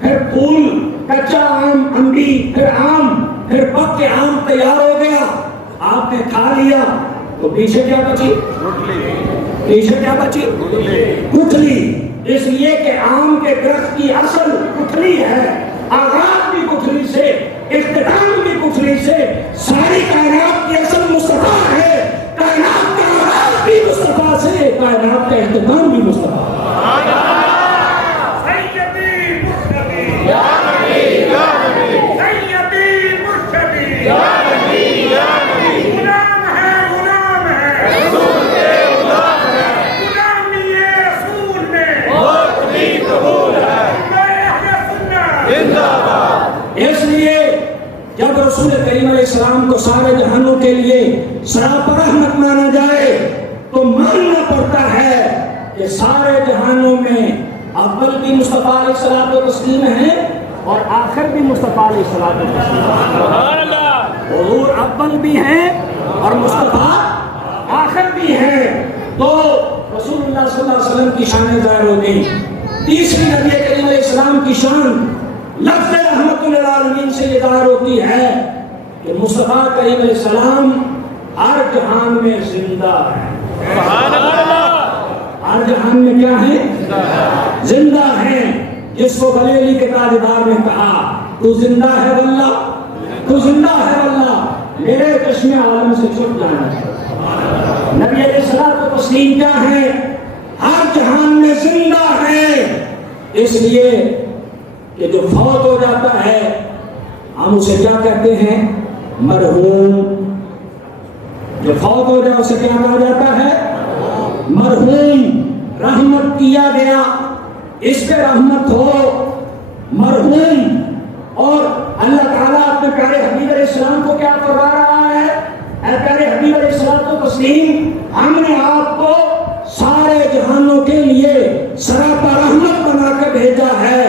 پھر پھول، کچا آم، انڈی، پھر آم، پھر پک کے آم تیار ہو گیا۔ آپ نے کھا لیا تو پیچھے کیا بچی؟ پیچھے کیا بچی؟ گٹھلی۔ اس لیے کہ آم کے درخت کی اصل گٹھلی ہے، آغاز بھی گٹھلی سے، اختتام بھی گٹھلی سے۔ ساری کائنات کی اصل مصطفیٰ ہے، کائنات کا آغاز بھی مصطفیٰ سے، کائنات کا اختتام بھی مصطفیٰ۔ اس لیے جب رسول کریم علیہ السلام کو سارے جہانوں کے لیے سراپا رحمت مانا جائے تو ماننا پڑتا ہے کہ سارے جہانوں میں اول بھی مصطفیٰ علیہ الصلوۃ والتسلیم ہے اور آخر بھی مصطفیٰ علیہ الصلوۃ والتسلیم ہے۔ حضور اول بھی ہیں اور مصطفیٰ آخر بھی ہیں، تو رسول اللہ صلی اللہ علیہ وسلم کی شان ظاہر ہو گئی۔ تیسری نبی کریم علیہ السلام کی شان لفظ رحمت للعالمین سے یہ ظاہر ہوتی ہے کہ مصطفیٰ کریم علیہ السلام ہر جہان میں زندہ ہے۔ ہر جہان میں کیا ہے؟ زندہ ہیں۔ جس کو بریلی کے تاجدار نے کہا تو زندہ ہے واللہ، تو زندہ ہے واللہ، میرے چشمے عالم سے چھپ جانا ہے۔ نبی علیہ الصلوۃ والتسلیم کیا ہے؟ ہر جہان میں زندہ ہے۔ اس لیے کہ جو فوت ہو جاتا ہے ہم اسے کیا کہتے ہیں؟ مرحوم۔ جو فوت ہو جائے اسے کیا کہا جاتا ہے؟ مرحوم۔ رحمت کیا گیا، اس پہ رحمت ہو، مرحوم۔ اور اللہ تعالیٰ اپنے پیارے حبیب علیہ السلام کو کیا فرما رہا ہے؟ اے پیارے حبیب علیہ الصلوۃ والتسلیم، ہم نے آپ کو سارے جہانوں کے لیے سراپا رحمت بنا کے بھیجا ہے،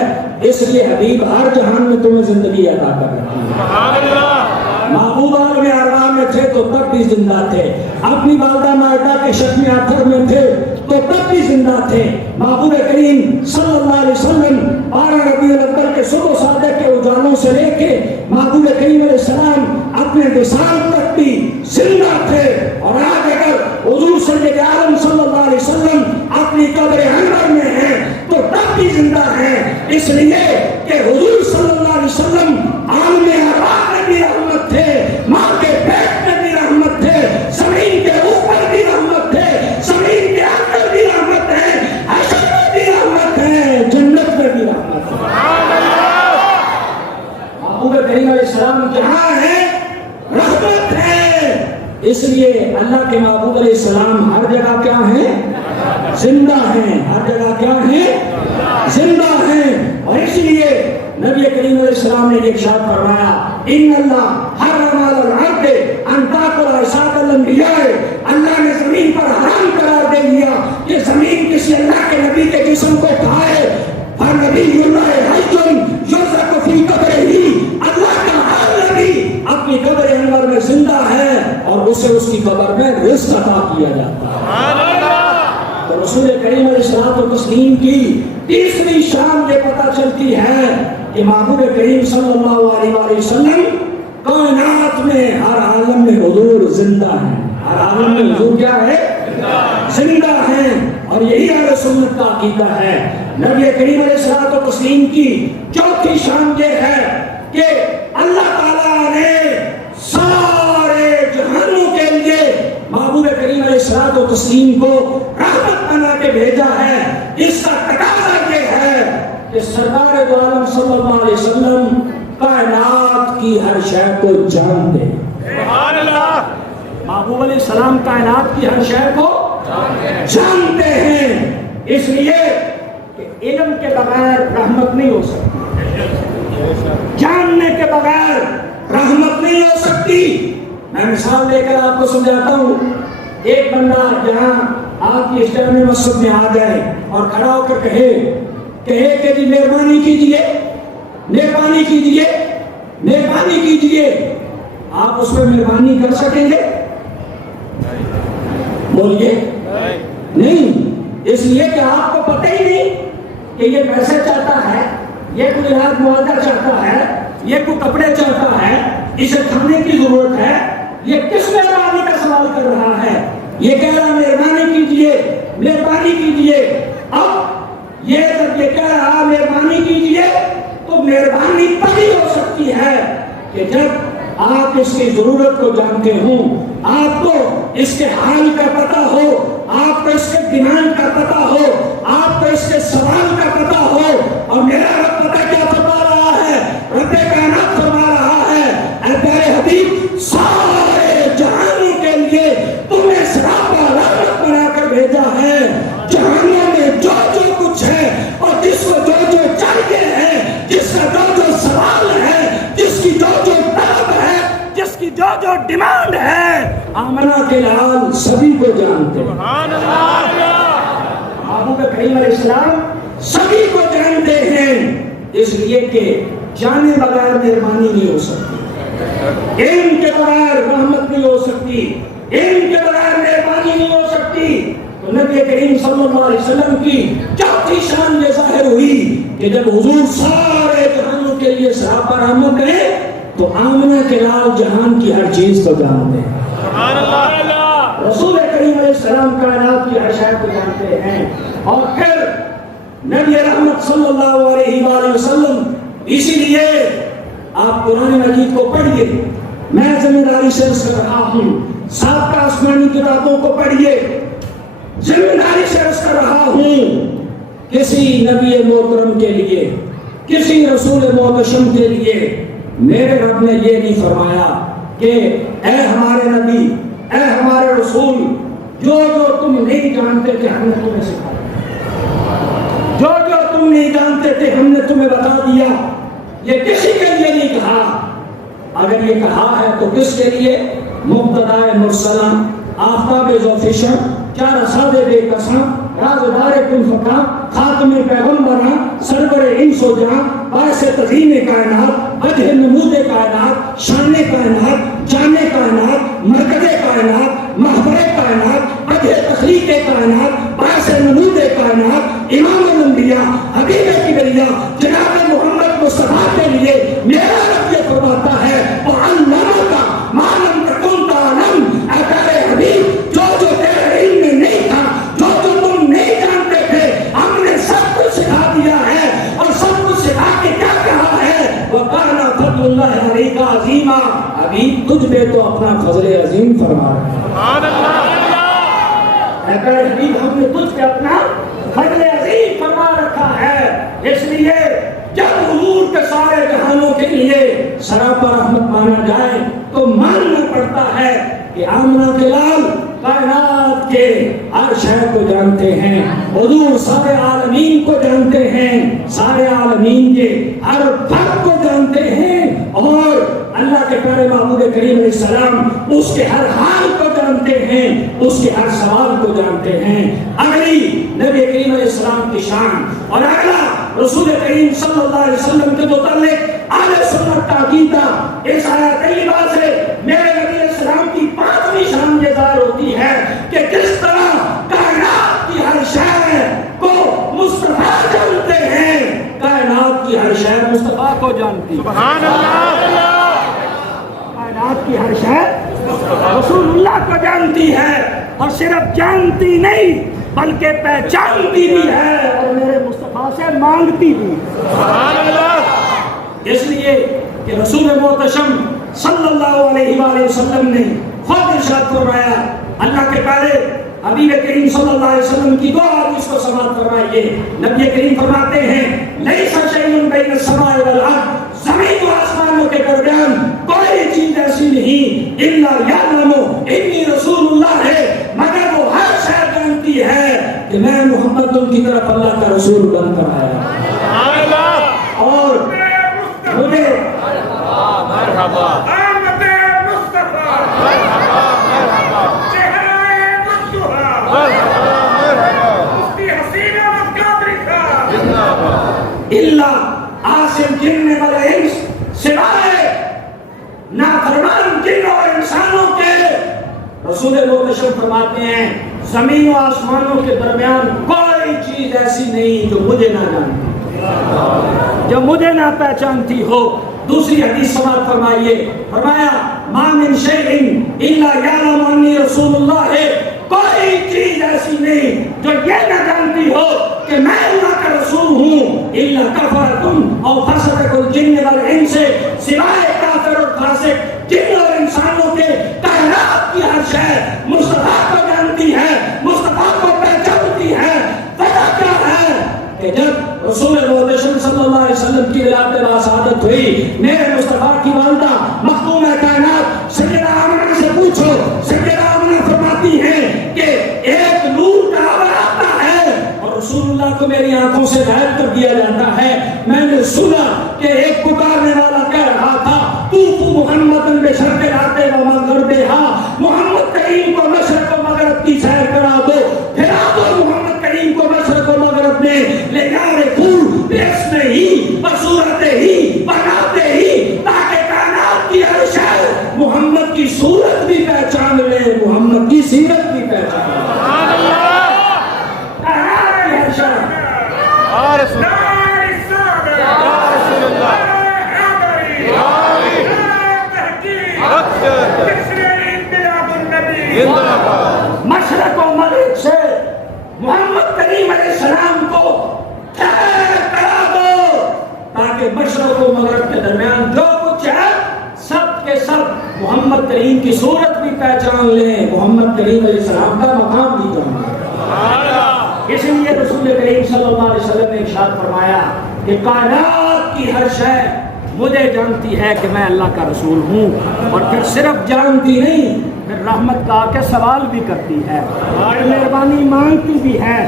اس لیے حبیب ہر جہان میں تمہیں زندگی عطا کر رہا ہے۔ سبحان اللہ۔ محبوب عالم ارواح میں تھے تو تب بھی زندہ تھے، اپنی والدہ مائدہ کے شکم آخر میں تھے تو تب بھی زندہ تھے۔ محبوب کریم صلی اللہ علیہ وسلم 12 ربیع الاول کے صبح صادق کے اجالوں سے لے کے محبوب کریم علیہ السلام اپنے وصال تک بھی زندہ تھے، اور آج اگر حضور صلی اللہ علیہ وسلم اپنی قبر انور میں ہیں تو تب بھی زندہ ہیں، اس لیے کہ حضور صلی اللہ علیہ وسلم عالم ارواح میں بھی رحمت تھے، ماں کے پیٹ میں بھی رحمت تھے، زمین کے اوپر بھی رحمت تھے، زمین کے اندر بھی رحمت ہے، حشر میں بھی رحمت ہے، جنت میں بھی رحمت ہے۔ محبوب کریم علیہ السلام جہاں ہے رحمت ہے، اس لیے اللہ کے محبوب علیہ السلام ہر جگہ کیا ہیں؟ زندہ ہیں۔ ہر جگہ کیا ہیں؟ زندہ ہیں۔ اور اس لیے نبی کریم علیہ السلام نے ایک ارشاد فرمایا، ان اللہ حرم علی الارض ان تاکل اجساد الانبیاء، اللہ نے زمین پر حرام قرار دے دیا کہ زمین کسی کے جسم کو کھائے، فنبی اللہ حیٌ یرزق فی قبرہ، اللہ کا ہر نبی اپنی قبر انور میں زندہ ہے اور اسے اس کی قبر میں رزق عطا کیا جاتا ہے۔ تو رسول کریم علیہ الصلوۃ والتسلیم کی تیسری شان یہ پتہ چلتی ہے کہ محبوب کریم صلی اللہ علیہ وآلہ وسلم کائنات میں ہر عالم میں حضور زندہ ہیں، ہر عالم میں حضور کیا ہے؟ زندہ ہیں۔ اور یہی اہل سنت کا عقیدہ ہے۔ نبی کریم علیہ الصلوۃ والتسلیم کی چوتھی شان یہ ہے کہ اللہ تعالیٰ نے سارے جہانوں کے لیے محبوب کریم علیہ الصلوۃ والتسلیم کو رحمت بنا کے بھیجا ہے۔ اس کا تقاضا یہ ہے کہ سرکار دو عالم صلی اللہ علیہ وسلم کائنات کی ہر شے کو جانتے ہیں۔ سبحان اللہ۔ محبوب علیہ السلام کائنات کی ہر شے کو جانتے ہیں، اس لیے کہ علم کے بغیر رحمت نہیں ہو سکتی، جاننے کے بغیر رحمت نہیں ہو سکتی۔ میں مثال دے کر آپ کو سمجھاتا ہوں۔ ایک بندہ جہاں آپ کی اسٹیج میں مسجد میں آ جائے اور کھڑا ہو کر کہے کہ جی مہربانی کیجئے، مہربانی کیجئے، مہربانی کیجئے، آپ اس پہ مہربانی کر سکیں گے؟ بولیے نہیں، اس لیے کہ آپ کو پتہ ہی نہیں کہ یہ پیسے چاہتا ہے، یہ کوئی علاج معاوضہ چاہتا ہے، یہ کوئی کپڑے چاہتا ہے، اسے کھانے کی ضرورت ہے، یہ کس مہربانی کا سوال کر رہا ہے؟ یہ کہہ رہا مہربانی کیجئے، مہربانی کیجئے۔ اب یہ جب یہ کہہ رہا مہربانی کیجئے تو مہربانی تبھی ہو سکتی ہے کہ جب آپ اس کی ضرورت کو جانتے ہوں، آپ کو اس کے حال کا پتہ ہو، آپ کو اس کے ڈیمانڈ کا پتہ ہو، آپ کو اس کے سوال کا پتہ ہو۔ اور میرا رب پتہ کیا فرما رہا ہے؟ رب کائنات فرما رہا ہے اے پیارے حبیب، سارے جہانوں کے لیے تمہیں سراپا رحمت بنا کر بھیجا ہے۔ جہانوں میں جو جو کچھ ہے اور جس کو جو جو چاہیے ہے، جس کا جو جو سوال ہے، جس کی جو جو طلب ہے، جس کی جو جو ڈیمانڈ ہے، آمنہ کے لال سبھی کو جانتے ہیں۔ محبوب کریم علیہ السلام سبھی کو جانتے ہیں، اس لیے کہ جانے بغیر مہربانی نہیں ہو سکتی، علم کے بغیر رحمت نہیں ہو سکتی، علم کے بغیر مہربانی نہیں ہو سکتی۔ تو نبی کریم صلی اللہ علیہ وسلم کی چوتھی شان یہ ظاہر ہوئی کہ جب حضور سارے جہانوں کے لیے سراپا رحمت ہے تو آمنہ کے لال جہان کی ہر چیز کو جانتے ہیں۔ سبحان اللہ۔ رسول کریم علیہ السلام کائنات کی ہر شے کو جانتے ہیں۔ اور پھر نبی رحمت صلی اللہ علیہ وآلہ وسلم، اسی لیے آپ قرآن مجید کو پڑھیے، میں ذمہ داری سے عرض کر رہا ہوں، سابقہ آسمانی کتابوں کو پڑھیے، ذمہ داری سے عرض کر رہا ہوں، کسی نبی محترم کے لیے، کسی رسول محتشم کے لیے میرے رب نے یہ نہیں فرمایا کہ اے ہمارے نبی، اے ہمارے رسول، جو جو تم نہیں جانتے تھے ہم نے تمہیں سکھایا، جو جو تم نہیں جانتے تھے ہم نے تمہیں بتا دیا۔ یہ کسی کے لیے نہیں کہا، اگر یہ کہا ہے تو کس کے لیے؟ مبتدائے مرسلہ، آفتاب ذوفشاں، چار اصحاب بے قسم، رازدار کن فقا، خاتم پیغمبراں، سرور انس و جاں، باعث تزئین کائنات، وجہ نمود کائنات، شان کائنات، جان کائنات، مرکز کائنات، محور کائنات، وجہ تخلیق کائنات، باعث نمود کائنات، امام الانبیاء، حبیب کبریاء، جناب محمد مصطفیٰ کے لیے میرا رب یہ فرماتا ہے وَعَلَّمَكَ مَا لَمْ تَكُنْ تَعْلَمُ۔ اے پیارے حبیب، جو جو تیرے علم میں نہیں تھا، جو جو تم نہیں جانتے تھے، ہم نے سب کچھ سکھا دیا ہے۔ اور سب کچھ سکھا کے کیا کہا ہے؟ وَقَالَ فَضْلُ اللَّهِ عَلَيْكَ عَظِيمًا۔ حبیب تجھ پہ تو اپنا فضل عظیم فرما رہا ہے۔ سبحان اللہ۔ اے پیارے حبیب، ہم نے تجھ پہ اپنا فضل عظیم فرما رکھا ہے۔ اس لیے جب حضور کے سارے جہانوں کے لیے سراپا رحمت مانا جائے تو ماننا پڑتا ہے کہ آمنہ کے لال کائنات کے ہر شے کو جانتے ہیں، حضور سارے عالمین کو جانتے ہیں، سارے عالمین کے ہر فرد کو جانتے ہیں، اور اللہ کے پیارے محبوب کریم علیہ السلام اس کے ہر حال کو جانتے ہیں، اس کے ہر سوال کو جانتے ہیں۔ اگلی نبی کریم علیہ السلام کی شان. اور اگلا رسول کریم صلی اللہ علیہ وسلم کے متعلق اہل سنت کا عقیدہ اس آیت طیبہ سے میرے نبی علیہ السلام کی 5ویں شان یہ ظاہر ہوتی ہے کہ کس طرح کائنات کی ہر شے کو مصطفیٰ جانتے ہیں، کائنات کی ہر شے مصطفیٰ کو جانتی ہے. سبحان اللہ. کائنات کی ہر شے رسول اللہ کو جانتی ہے، اور صرف جانتی نہیں بلکہ پہچانتی بھی ہے، اور میرے مصطفیٰ سے مانگتی بھی. سبحان اللہ. اس لیے کہ رسول محتشم صلی اللہ علیہ وآلہ وسلم نے خود ارشاد فرمایا، اللہ کے پیارے حبیب کریم صلی اللہ علیہ وسلم کی دو حدیث کو سماعت فرمائیے. نبی کریم فرماتے ہیں لیس شیء بین السماء والارض، زمین و آسمانوں کے درمیان کوئی چیز ایسی نہیں الا یعلم انی رسول اللہ ہے، مگر وہ ہر شے جانتی ہے کہ میں محمد کی طرف اللہ کا رسول بن کر آیا. سبحان اللہ. اور مجھے مرحبا. آمد مصطفیٰ چہرہ مصطفیٰ مفتی حسین احمد قادری صاحب. الا عاصم جن والانس، سوائے نافرمان جن اور انسانوں کے. رسول محتشم فرماتے ہیں زمین و آسمانوں کے درمیان کوئی چیز ایسی نہیں جو مجھے نہ جانتی، جو مجھے نہ پہچانتی ہو. دوسری حدیث سماعت فرمائیے، فرمایا ما من شیء الا یعلم انی رسول اللہ ہے، کوئی چیز ایسی نہیں جو یہ نہ جانتی ہو کہ میں اللہ کا رسول ہوں. الا کفرتم او فسقت الجن والانس، سوائے کافر اور فاسق جن اور انسانوں کے کائنات کی ہر شے مصطفیٰ کو جانتی ہے، مصطفیٰ کو پہچانتی ہے. وجہ کیا ہے کہ جب رسول محتشم صلی اللہ علیہ وسلم کی ولادت باسعادت ہوئی، میرے مصطفیٰ کی والدہ مخدوم کائنات سیدہ آمنہ سے پوچھو. سیدہ آمنہ فرماتی ہیں کہ ایک نور کا عبر آتا ہے اور رسول اللہ کو میری آنکھوں سے غائب کر دیا جاتا ہے. میں نے سنا کہ ایک پکارنے والا کہہ رہا تھا طوفوا محمد بشرق الارض و مغربہا، محمد کریم کو مشرق و مغرب کی سیر کرا دو، پھرا دو محمد کریم کو مشرق و مغرب میں، لے جارے پھول بیس میں ہی بصورت ہی بناتے ہی، تاکہ کائنات کی ہر شے محمد کی صورت بھی پہچان لے، محمد کی سیرت بھی پہچان لے. سبحان اللہ. کائنات کی ہر شے. یا رسول اللہ. دار السادہ یا رسول اللہ. حیدری حیدری. تحقیق اکثر. تشریح انقلاب النبی. زندہ باد. مشرق و مغرب سے محمد کریم علیہ السلام کو خیر کرا دو، تاکہ مشرق و مغرب کے درمیان جو کچھ ہے سب کے سب محمد کریم کی صورت بھی پہچان لیں، محمد کریم علیہ السلام کا مقام بھی جان لیں. سبحان اللہ. اس لیے رسول کریم صلی اللہ علیہ وسلم نے ارشاد فرمایا کہ کائنات کی ہر شے مجھے جانتی ہے کہ میں اللہ کا رسول ہوں. اور پھر صرف جانتی نہیں، پھر رحمت کا کے سوال بھی کرتی ہے، اور مہربانی مانگتی بھی ہے.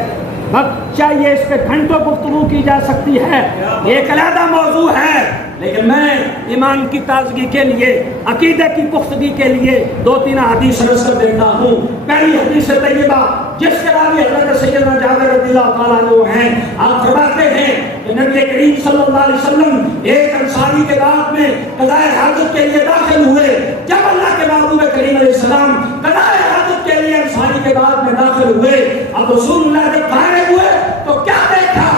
وقت چاہیے اس پہ گھنٹوں گفتگو کی جا سکتی ہے، ایک علیحدہ موضوع ہے، لیکن میں ایمان کی تازگی کے لیے، عقیدے کی پختگی کے لیے 2-3 حدیث رس کر دیتا ہوں. پہلی حدیث طیبہ جس کے راوی حضرت سیدنا جابر رضی اللہ تعالیٰ عنہ ہیں، آپ فرماتے ہیں کہ نبی کریم صلی اللہ علیہ وسلم ایک انصاری کے بعد میں قضائے حاجت کے لیے داخل ہوئے. جب اللہ کے محبوب کریم علیہ السلام قضائے حاجت کے لیے انصاری کے بعد میں داخل ہوئے، اب رسول اللہ جب باہر ہوئے تو کیا دیکھا؟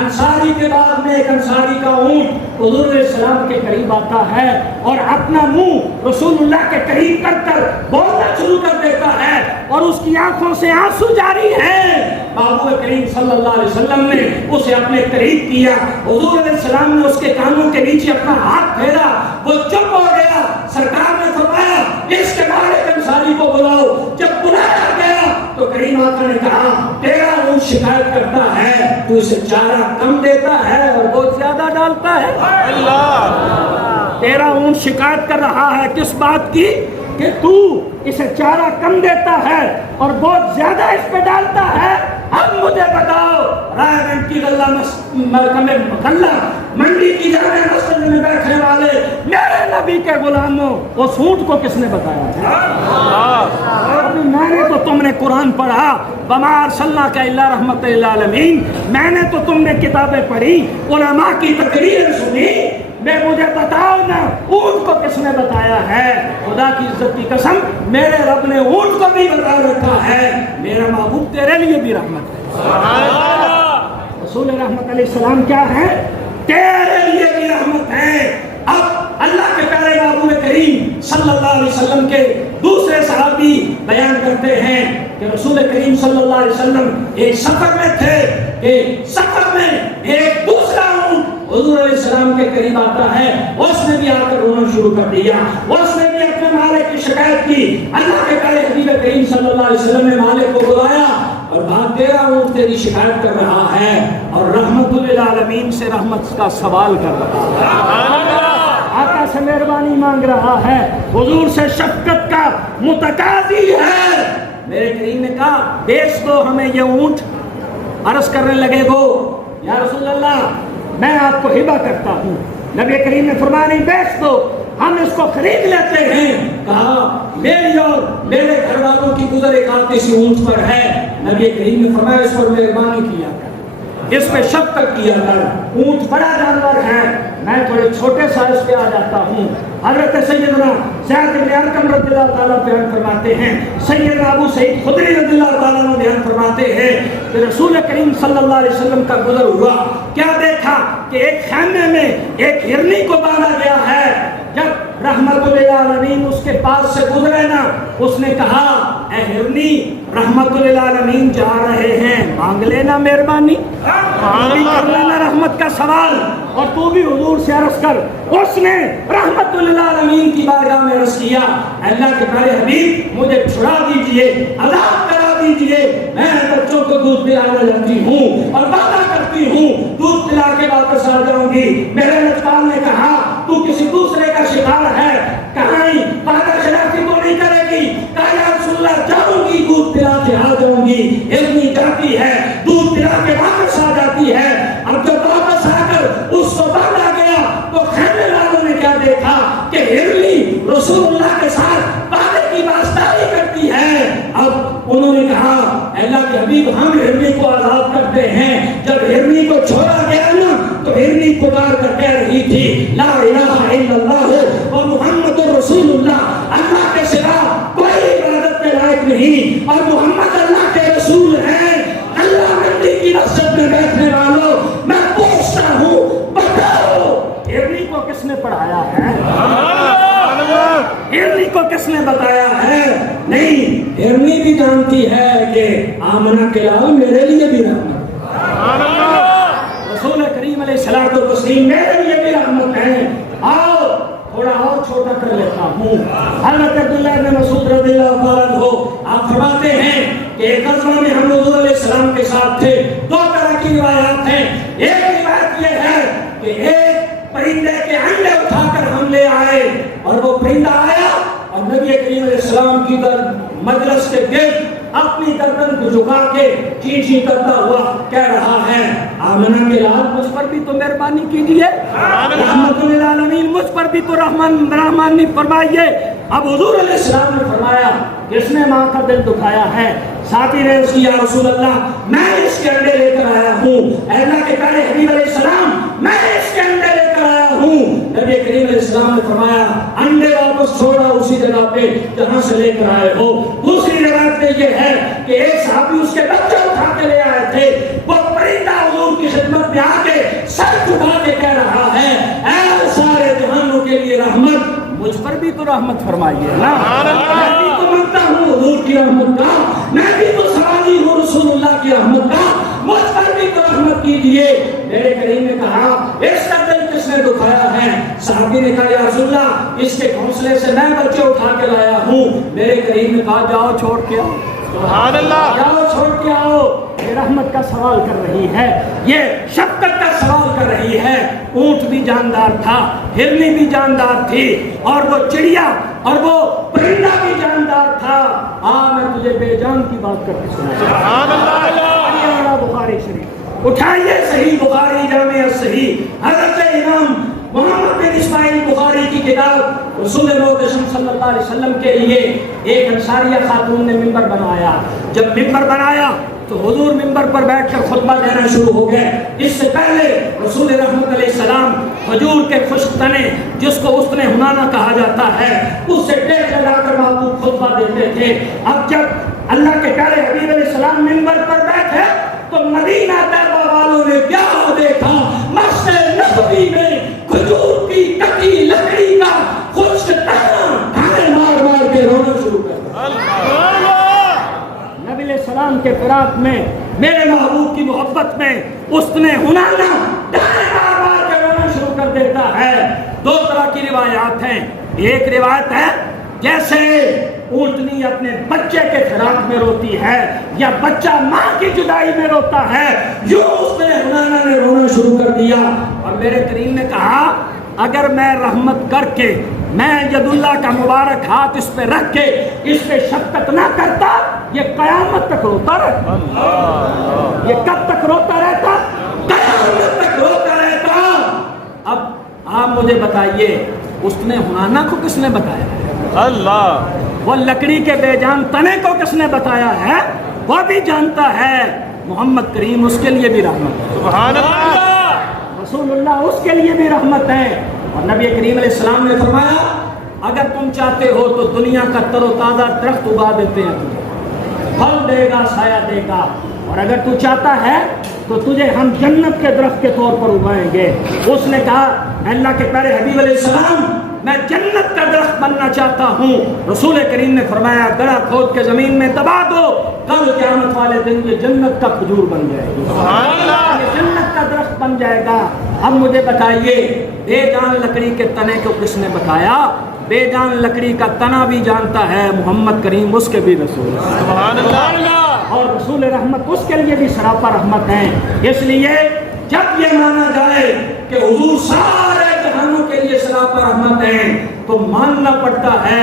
انصاری کے بعد میں ایک انصاری کا اونٹ حضور علیہ السلام کے قریب آتا ہے اور اپنا منہ رسول اللہ کے قریب کر کر بولنا شروع کر دیتا ہے، اور اس کی آنکھوں سے آنسو جاری ہیں. محبوب کریم صلی اللہ علیہ وسلم نے اسے اپنے قریب کیا، حضور علیہ السلام نے اس کے کانوں کے نیچے اپنا ہاتھ پھیرا، وہ چپ ہو گیا. سرکار نے فرمایا اس کے بعد ایک انصاری کو بلاؤ. جب بلایا گیا تو کریم آقا نے کہا تیرا اونٹ شکایت کرتا ہے، تو اسے چارہ کم دیتا ہے اور بہت زیادہ ڈالتا ہے. اللہ. تیرا اونٹ شکایت کر رہا ہے کس بات کی؟ کہ تو اسے چارہ کم دیتا ہے اور بہت زیادہ اس پہ ڈالتا ہے. اب مجھے بتاؤ، رائے گنج کی غلہ منڈی کی جامع مسجد میں بیٹھنے والے میرے نبی کے غلاموں اس اونٹ کو کس نے بتایا ہے؟ میں نے تو تم نے قرآن پڑھا، وما ارسلناک الا رحمۃ للعالمین، میں نے تو تم نے کتابیں پڑھی، علماء کی تقریر سنی، میں مجھے بتاؤ نا اونٹ کو کس نے بتایا ہے؟ خدا کی عزت کی قسم میرے رب نے اونٹ کو بھی بتا رکھا ہے، میرا محبوب تیرے لیے بھی رحمت ہے۔ رسول رحمت علیہ السلام کیا ہے؟ تیرے لیے بھی رحمت ہے۔ اب اللہ کے پیارے محبوب کریم صلی اللہ علیہ وسلم کے دوسرے صحابی بیان کرتے ہیں کہ رسول کریم صلی اللہ علیہ وسلم ایک سفر میں تھے کہ سفر میں ایک دوسرا اونٹ حضور علیہ السلام کے قریب آتا ہے، اس نے بھی آ کر رونا شروع کر دیا، اس نے بھی اپنے مالک کی شکایت کی۔ اللہ کے پیارے حبیب کریم صلی اللہ علیہ وسلم نے مالک کو بلایا اور کہا تیرا اونٹ تیری شکایت کر رہا ہے اور رحمت للعالمین سے رحمت کا سوال کر رہا ہے، آقا سے مہربانی مانگ رہا ہے، حضور سے شفقت کا متقاضی ہے۔ میرے کریم نے کہا بیچ دو ہمیں یہ اونٹ۔ عرض کرنے لگے وہ یا رسول اللہ میں آپ کو ہبہ کرتا ہوں۔ نبی کریم نے فرمایا نہیں بیچ دو، ہم اس کو خرید لیتے ہیں۔ کہا میری اور میرے گھر والوں کی گزر ایک آتی سی اونٹ پر ہے۔ نبی کریم نے فرمایا اس پر مہربانی کیا کر، اس پہ شفقت کیا کر، اونٹ بڑا جانور ہے، میں تھوڑے چھوٹے سائز پہ آ جاتا ہوں۔ حضرت سیدنا زید بن ارقم رضی اللہ تعالیٰ بیان فرماتے ہیں، سیدنا ابو سعید خدری رضی اللہ تعالیٰ عنہ بیان فرماتے ہیں کہ رسول کریم صلی اللہ علیہ وسلم کا گزر ہوا، کیا دیکھا کہ ایک خیمے میں ایک ہرنی کو باندھا گیا ہے۔ جب رحمت للعالمین اس کے پاس سے گزرے نا، اس نے کہا اے ہرنی رحمت للعالمین جا رہے ہیں، مانگ لینا مہربانی، کر لینا رحمت کا سوال، اور تو بھی حضور سے عرض کر۔ اس نے رحمت للعالمین کی بارگاہ میں عرض کیا اللہ کے پیارے حبیب مجھے چھڑا دیجئے، عذاب کرا دیجئے، میں بچوں کو دودھ پلانا جاتی ہوں اور وعدہ کرتی ہوں دودھ پلا کے واپس آ جاؤں گی۔ میرے لچکال نے کہا تو کسی دوسرے کا شکار ہے، کہاں وعدہ خلافی تو نہیں کرے گی؟ کہا یا رسول اللہ جاؤں گی دودھ پلا کے آ جاؤں گی۔ اتنی جاتی ہے دودھ پلا کے واپس آ جاتی ہے۔ اب جب واپس آ کر اس کو باندھا گیا تو خیمے والوں نے کیا دیکھا کہ ہرنی رسول اللہ کے ساتھ وعدے کی پاسداری کرتی ہے۔ اب انہوں نے کہا اللہ کے حبیب ہم ہرنی کو آزاد کرتے ہیں۔ جب ہرنی کو چھوڑا گیا نا تو ہرنی پکار کر کہہ رہی تھی لا الہ الا اللہ اور محمد رسول اللہ، اللہ کے سوا کوئی عبادت کے لائق نہیں اور محمد اللہ کے رسول ہیں۔ اللہ منڈی کی مسجد میں بیٹھنے والوں میں پوچھتا ہوں بتاؤ ہرنی کو کس نے پڑھایا ہے؟ ہرنی کو کس نے بتایا ہے؟ نہیں، ہرنی بھی جانتی ہے کہ آمنہ کے علاوہ میرے لیے بھی رحمت، رسول کریم علیہ الصلوۃ والتسلیم میرے لیے بھی رحمت ہے۔ آؤ تھوڑا اور چھوٹا کر لیتا ہوں۔ حضرت عبداللہ بن مسعود رضی اللہ عنہ آپ فرماتے ہیں کہ ایک غزوہ میں ہم حضور علیہ السلام کے ساتھ تھے۔ دو طرح کی روایات ہیں، ایک روایت یہ ہے کہ ایک پرندے کے انڈے اٹھا کر ہم لے آئے اور وہ پرندہ آیا اور نبی کریم علیہ السلام کی مجلس کے گرد اپنی گردن کو جھکا کے چین چین کرتا ہوا کہہ رہا ہے آمنہ کے لال مجھ پر بھی تو مہربانی کیجیے، رحمت للعالمین مجھ پر بھی تو رحمانی فرمائیے۔ اب حضور علیہ السلام نے فرمایا کس نے ماں کا دل دکھایا ہے؟ ساتھی نے اس کی یا رسول اللہ میں اس کے انڈے لے کر آیا ہوں، اے اللہ کے پیارے حبیب علیہ السلام میں اس کے انڈے لے کر آیا ہوں۔ نبی کریم علیہ السلام نے فرمایا انڈے واپس چھوڑا اسی جگہ پہ جہاں سے لے کر آئے ہو۔ دوسری روایت میں یہ ہے کہ ایک صحابی اس کے بچے اٹھا کے لے آئے تھے، وہ پرندہ حضور کی خدمت میں آ کے سر جھکا کے کہہ رہا ہے اے سارے جہانوں کے لیے رحمت، مجھ پر بھی تو رحمت فرمائیے نا، میں بھی تو مانگتا ہوں حضور کی رحمت کا، میں بھی تو سوالی ہوں رسول اللہ کی رحمت کا، مجھ پر بھی تو رحمت کیجئے۔ میرے کریم نے کہا اس کا دل کس نے دکھایا ہے؟ صحابی نے کہا یا رسول اللہ اس کے گھونسلے سے میں بچے اٹھا کے لایا ہوں۔ میرے کریم نے کہا جاؤ چھوڑ کے آؤ، سبحان اللہ، جاؤ چھوڑ کے آؤ۔ یہ رحمت کا سوال کر رہی ہے، یہ شفقت کا سوال کر رہی ہے۔ اونٹ بھی جاندار تھا، ہرنی بھی جاندار تھی، اور وہ چڑیا اور وہ پرندہ بھی جاندار تھا۔ میں تجھے بے جان کی بات کر کے سنا، سبحان اللہ، بخاری شریف اٹھائیے صحیح بخاری جامع صحیح حضرت امام محمد بن اسماعیل بخاری کی کتاب رسول محتشم صلی اللہ علیہ وسلم کے لیے ایک انصاریہ خاتون نے ممبر بنوایا. جب ممبر بنایا تو حضور ممبر پر بیٹھ کر خطبہ دینا شروع ہو گئے. اس سے پہلے رسول رحمت علیہ السلام کھجور کے خشک تنے جس کو استن حنانہ کہا جاتا ہے اس سے ٹیک لگا کر محبوب خطبہ دیتے تھے. اب جب اللہ کے پیارے حبیب علیہ السلام ممبر پر بیٹھے تو مدینہ طیبہ والوں نے کیا دیکھا؟ مسجد نبوی میں کھجور کی کٹی لکڑی کا خشک تنا ڈھانے مار مار کے رونا شروع کر دیا. نبی علیہ السلام کے فراق میں میرے محبوب کی محبت میں اس نے حنانہ ڈھانے مار مار کے رونا شروع کر دیتا ہے. دو طرح کی روایات ہیں. ایک روایت ہے جیسے اونٹنی اپنے بچے کے فراق میں روتی ہے یا بچہ ماں کی جدائی میں روتا ہے یوں اس نے حنانہ نے رونا شروع کر دیا. اور میرے کریم نے کہا اگر میں رحمت کر کے میں ید اللہ کا مبارک ہاتھ اس پہ رکھ کے اس پہ شفقت نہ کرتا یہ قیامت تک روتا رہتا. یہ کب تک روتا رہتا؟ قیامت تک روتا رہتا. اب آپ مجھے بتائیے اس نے حنانہ کو کس نے بتایا ہے؟ اللہ. وہ لکڑی کے بے جان تنے کو کس نے بتایا ہے؟ وہ بھی جانتا ہے. محمد کریم اس کے لیے بھی رحمت ہے. سبحان اللہ. رسول اللہ اس کے لیے بھی رحمت ہے. اور نبی کریم علیہ السلام نے فرمایا اگر تم چاہتے ہو تو دنیا کا تر و تازہ درخت اگا دیتے ہیں تمہیں پھل دے گا سایہ دے گا. اور اگر تو چاہتا ہے تو تجھے ہم جنت کے درخت کے طور پر اگائیں گے. اس نے کہا اللہ کے پیارے حبیب علیہ السلام میں جنت کا درخت بننا چاہتا ہوں. رسول کریم نے فرمایا گڑھا کھود کے زمین میں دبا دو کل قیامت والے دن یہ جنت کا کھجور بن جائے گا. سبحان اللہ. یہ جنت کا درخت بن جائے گا. اب مجھے بتائیے بے جان لکڑی کے تنے کو کس نے بتایا؟ بے جان لکڑی کا تنا بھی جانتا ہے محمد کریم اس کے بھی رسول. سبحان اللہ. اور رسول رحمت اس کے لیے بھی سراپا رحمت ہیں. اس لیے جب یہ مانا جائے کہ حضور سارے جہانوں کے لیے سراپا رحمت ہیں تو ماننا پڑتا ہے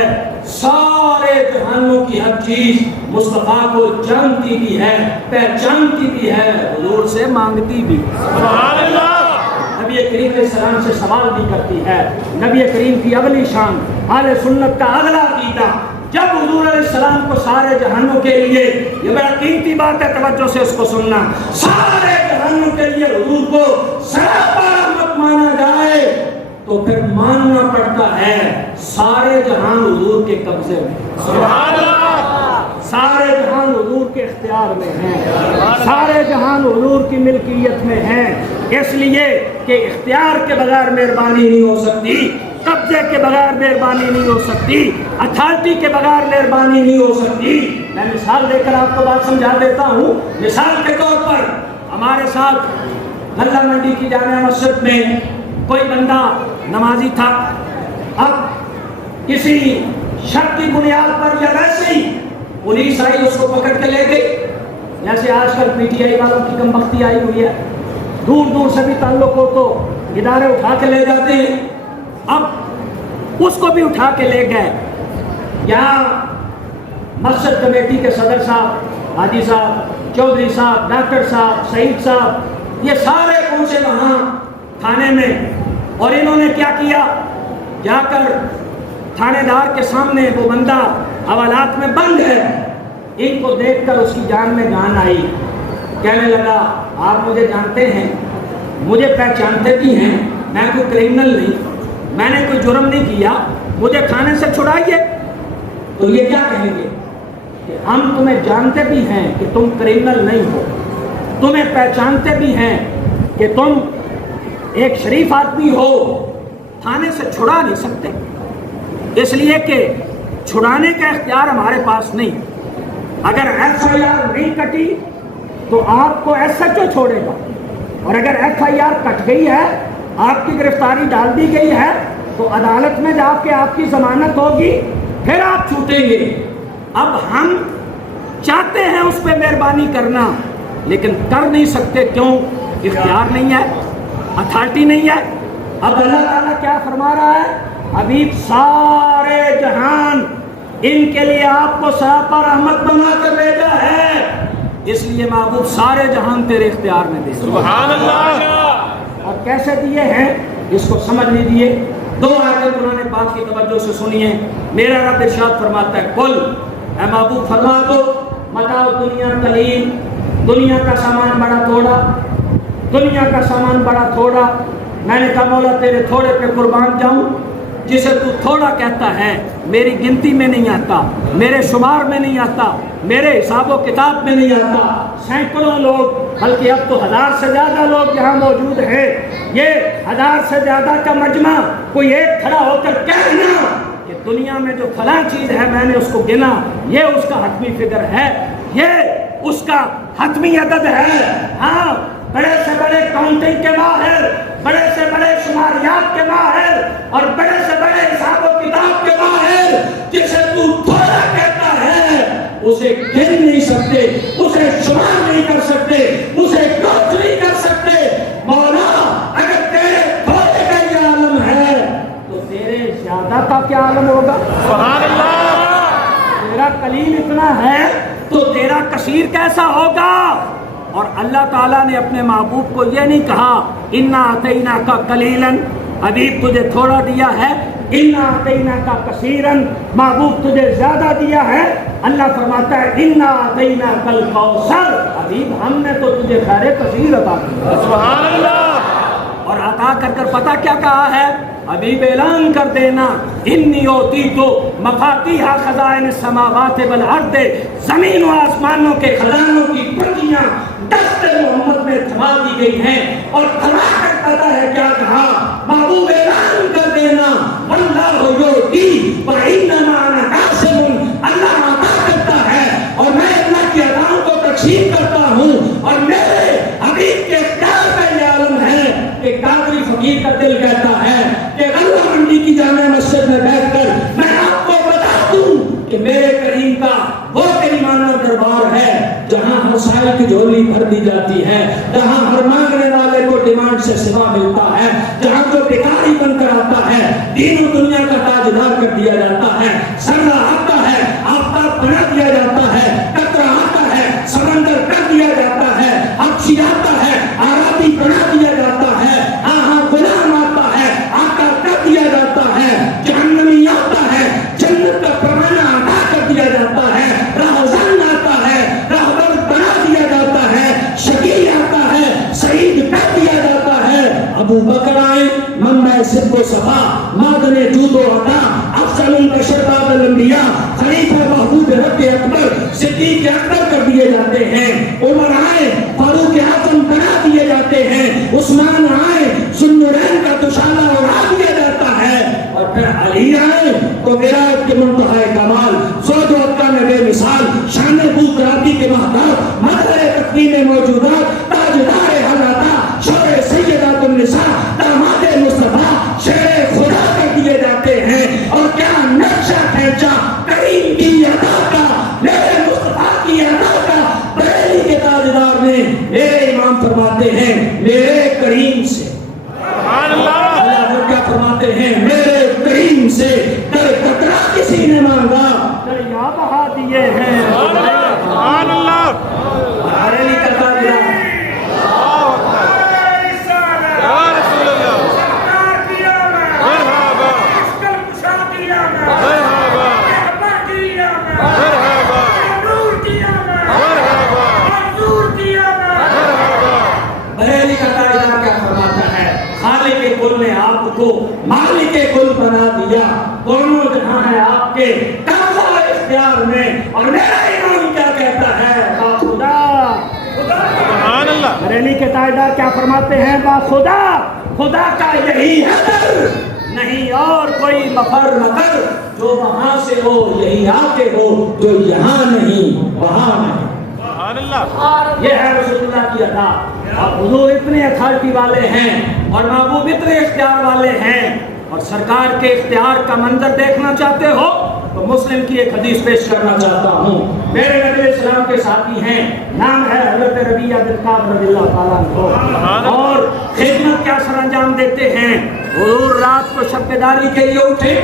سارے جہانوں کی ہر چیز مصطفیٰ کو جانتی بھی ہے پہچانتی بھی ہے حضور سے مانگتی بھی. سبحان اللہ. نبی کریم علیہ السلام سے سوال بھی کرتی ہے. نبی کریم کی اگلی شان اہل سنت کا اگلا عقیدہ جب حضور علیہ السلام کو سارے جہانوں کے لیے یہ بڑا قیمتی بات ہے توجہ سے اس کو سننا سارے جہانوں کے لیے حضور کو سراپا رحمت مانا جائے تو پھر ماننا پڑتا ہے سارے جہان حضور کے قبضے میں. سبحان اللہ. سارے جہان حضور کے اختیار میں ہیں. سارے جہان حضور کی ملکیت میں ہیں. اس لیے کہ اختیار کے بغیر مہربانی نہیں ہو سکتی قبضے کے بغیر مہربانی نہیں ہو سکتی اتھارٹی کے بغیر مہربانی نہیں ہو سکتی. میں مثال دے کر آپ کو بات سمجھا دیتا ہوں. مثال کے طور پر ہمارے ساتھ غلہ منڈی کی جامع مسجد میں کوئی بندہ نمازی تھا. اب کسی شک کی بنیاد پر یا ویسے ہی پولیس آئی اس کو پکڑ کے لے گئی جیسے آج کل پی ٹی آئی والوں کی کم بختی آئی ہوئی ہے. دور دور سے بھی تعلق ہو تو ادارے اٹھا کے لے جاتے ہیں. اب اس کو بھی اٹھا کے لے گئے. یہاں مسجد کمیٹی کے صدر صاحب حاجی صاحب چودھری صاحب ڈاکٹر صاحب سعید صاحب یہ سارے پہنچے وہاں تھانے میں. اور انہوں نے کیا کیا جا کر تھانے دار کے سامنے وہ بندہ حوالات میں بند ہے. ان کو دیکھ کر اس کی جان میں جان آئی. کہنے لگا آپ مجھے جانتے ہیں مجھے پہچانتے بھی ہیں میں کوئی کرمنل نہیں میں نے کوئی جرم نہیں کیا مجھے تھانے سے چھڑائیے. تو یہ کیا کہیں گے کہ ہم تمہیں جانتے بھی ہیں کہ تم کرمنل نہیں ہو تمہیں پہچانتے بھی ہیں کہ تم ایک شریف آدمی ہو تھانے سے چھڑا نہیں سکتے اس لیے کہ چھڑانے کا اختیار ہمارے پاس نہیں. اگر ایف آئی آر نہیں کٹی تو آپ کو ایس ایچ او چھوڑے گا اور اگر ایف آئی آر کٹ گئی ہے آپ کی گرفتاری ڈال دی گئی ہے تو عدالت میں جا کے آپ کی ضمانت ہوگی پھر آپ چھوٹیں گے. اب ہم چاہتے ہیں اس پہ مہربانی کرنا لیکن کر نہیں سکتے. کیوں؟ اختیار نہیں ہے اتھارٹی نہیں ہے. اب اللہ تعالیٰ کیا فرما رہا ہے حبیب سارے جہان ان کے لیے آپ کو سراپا رحمت بنا کر بھیجا ہے. اس لیے محبوب سارے جہان تیرے اختیار میں دے. سبحان اللہ. اور کیسے دیے ہیں اس کو سمجھ لیجیے. 2 آیتیں قرآن پاک کی توجہ سے سنیے. میرا رب ارشاد فرماتا ہے کل اے محبوب فرما دو متاع دنیا قلیل، دنیا کا سامان بڑا تھوڑا، دنیا کا سامان بڑا تھوڑا. میں نے کہا مولا تیرے تھوڑے پہ قربان جاؤں. جسے تو تھوڑا کہتا ہے میری گنتی میں نہیں آتا، میرے شمار میں نہیں آتا، میرے حساب و کتاب میں نہیں آتا. سینکڑوں لوگ بلکہ اب تو 1000 سے زیادہ لوگ یہاں موجود ہیں. یہ 1000 سے زیادہ کا مجمع کوئی ایک کھڑا ہو کر کہنا کہ دنیا میں جو فلاں چیز ہے میں نے اس کو گنا، یہ اس کا حتمی فگر ہے، یہ اس کا حتمی عدد ہے. ہاں بڑے سے بڑے کاؤنٹنگ کے ماہر، بڑے سے بڑے شماریات کے ماہر اور بڑے سے بڑے حساب و کتاب کے ماہر جسے تو تھوڑا کہتا ہے اسے گن نہیں سکتے، اسے شمار نہیں کر سکتے، اسے کاؤنٹ نہیں کر سکتے. مولا اگر تیرے تھوڑے کا یہ عالم ہے تو تیرے زیادہ کا کیا عالم ہوگا؟ سبحان اللہ. تیرا قلیل اتنا ہے تو تیرا کثیر کیسا ہوگا؟ اور اللہ تعالیٰ نے اپنے محبوب کو یہ نہیں کہا انا اعطینا کا قلیلاً، حبیب تجھے تھوڑا دیا ہے، انا اعطینا کا کثیراً، محبوب تجھے زیادہ دیا ہے. اللہ فرماتا ہے انا اعطینا کل کوثر، حبیب ہم نے تو تجھے خیر کثیر عطا کیا. سبحان اللہ. اور عطا کر کر پتہ کیا کہا ہے؟ حبیب اعلان کر دینا انی اوتیت مفاتیح خزائن السماوات والارض، زمین و آسمانوں کے خزانوں کی کنجیاں دست محمد میں تھما دی گئی ہیں. اور تھما کر پتہ ہے کیا کہا؟ محبوب اعلان کر دینا اللہ یؤتی وانما انا قاسم، اللہ عطا کرتا ہے اور میں اللہ کی عطاؤں کو تقسیم کرتا ہوں. اور میرے حبیب کے اختیار کا یہ عالم ہے کہ قادری فقیر کا دل کہتا ہے کہ غلہ منڈی کی جامع مسجد میں بیٹھ کر میں آپ کو بتا دوں کہ میرے کریم کا وہ کریمانہ دربار ہے جہاں ہر سائل کی جھولی بھر دی جاتی ہے، جہاں ہر مانگنے والے کو ڈیمانڈ سے سوا ملتا ہے، جہاں جو بھکاری بن کر آتا ہے دین و دنیا کا تاجدار کر دیا جاتا ہے. سرا آتا ہے آفتاب بنا دیا جاتا ہے، قطرہ آتا ہے سمندر کر دیا جاتا ہے، حبشی آتا ہے عربی بنا دیا جاتا ہے، غلام آتا ہے آقا کر دیا جاتا ہے، جہنمی آتا ہے جنت کا پیمانہ عطا کر دیا جاتا ہے، راہزن آتا ہے راہبر بنا دیا جاتا ہے، شقی آتا ہے سعید کر دیا جاتا ہے. ابو بکر آئے منبع صدق و صفا، معدن جود و عطا، افضل البشر بعد الانبیاء، خلیفہ محبوب رب اکبر صدیق اکبر کر دیے جاتے ہیں. عمر آئے فاروق اعظم بنا دیے جاتے ہیں، عثمان آئے ذوالنورین کا دوشالہ اڑا دیا جاتا ہے. اور پھر علی آئے تو ولایت کے منتہا کمال، زوج و عطا میں بے مثال، شان بوقراتی کے محتاب، مظہر تقویم موجودات، تاجدار حضرتا، شور سیدات النساء، داماد مصطفیٰ، شیر خدا کر دیے جاتے ہیں. اور کیا نقشہ کھینچا کریم کی عطا کا، میرے مصطفیٰ کی عطا کا. بریلی کے تاجدار نے میرے امام فرماتے ہیں میرے کریم سے، سبحان اللہ. اللہ کیا فرماتے ہیں میرے کریم سے در قطرہ کسی نے مانگا دریا بہا دیے ہیں. سبحان اللہ. بریلی کا تاجدار یا رسول اللہ. مرحبا مرحبا مرحبا. بریلی کا تاجدار کیا فرماتا ہے؟ خالق کل نے آپ کو مالک کل بنا دیا، دونوں جہاں ہے آپ کے قبضہ اختیار میں. اور میرا امام کیا کہتا ہے؟ با خدا. سبحان اللہ. بریلی کے تاجدار کیا فرماتے ہیں؟ با خدا، خدا کا یہی ہے در، نہیں اور کوئی مفر مگر، جو وہاں سے ہو یہی آ کے ہو، جو یہاں نہیں وہاں نہیں. سبحان اللہ. یہ ہے رسول اللہ کی عطا. اور حضور اتنے اتھارٹی والے ہیں اور محبوب اتنے اختیار والے ہیں. اور سرکار کے اختیار کا منظر دیکھنا چاہتے ہو تو مسلم کی ایک حدیث پیش کرنا چاہتا ہوں. میرے نبی علیہ السلام کے ساتھی ہیں، نام ہے حضرت ربیعہ بن کعب رضی اللہ تعالیٰ عنہ، اور خدمت کیا سر انجام دیتے ہیں. حضور رات کو شب بیداری کے لیے اٹھے،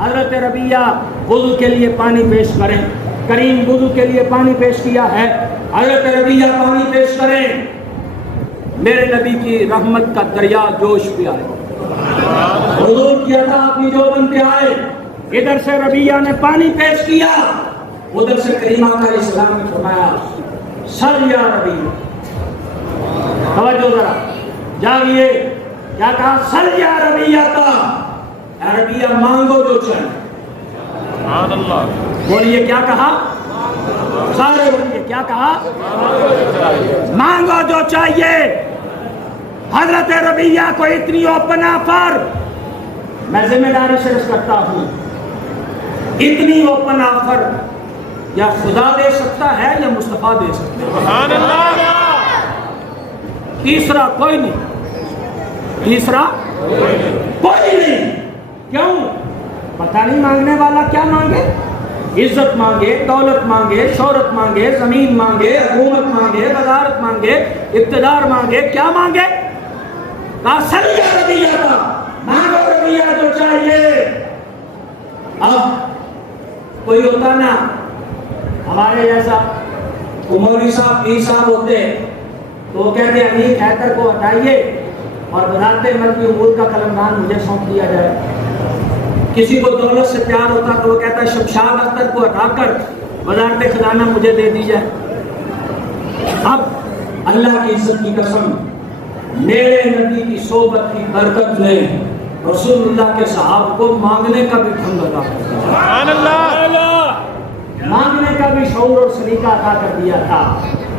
حضرت ربیعہ وضو کے لیے پانی پیش کریں، کریم وضو کے لیے پانی پیش کیا ہے، حضرت ربیہ پانی پیش کریں، میرے نبی کی رحمت کا دریا جوش پہ آئے۔ حضور کیا تھا اپنی جوبن پہ آئے، ادھر سے ربیہ نے پانی پیش کیا، ادھر سے کریمہ علیہ السلام نے فرمایا سل یا ربیہ، توجہ ذرا جاگیے، کیا کہا؟ سل یا ربیہ کا، اے ربیہ مانگو جو چاہے۔ سبحان اللہ، بولیے کیا کہا؟ سارے بولیے کیا کہا؟ مانگو جو چاہیے۔ حضرت ربیہ کو اتنی اوپن آفر، میں ذمہ داری سے عرض کرتا ہوں، اتنی اوپن آفر یا خدا دے سکتا ہے یا مصطفیٰ دے سکتا ہے؟ سبحان اللہ، تیسرا کوئی نہیں، تیسرا کوئی نہیں۔ کیوں؟ پتہ نہیں مانگنے والا کیا مانگے، عزت مانگے، دولت مانگے، شہرت مانگے، زمین مانگے، حکومت مانگے، وزارت مانگے، اقتدار مانگے، کیا مانگے؟ کہا سل یا ربیہ کا، مانگو ربیہ جو چاہیے۔ اب کوئی ہوتا نا ہمارے جیسا، مولوی صاحب پیر صاحب ہوتے تو وہ کہتے امیر حیدر کو ہٹائیے اور وزارت مرکزی امور کا قلمدان مجھے سونپ دیا جائے۔ کسی کو دولت سے پیار ہوتا تو وہ کہتا ہے شمشاد اختر کو ہٹا کر وزارت خزانہ مجھے دے دی جائے۔ اب اللہ کی عزت کی قسم، میرے نبی کی صحبت کی برکت نے رسول اللہ کے صحابہ کو مانگنے کا بھی ڈھنگ عطا کر دیا، سبحان اللہ، مانگنے کا بھی شعور اور سلیقہ عطا کر دیا تھا۔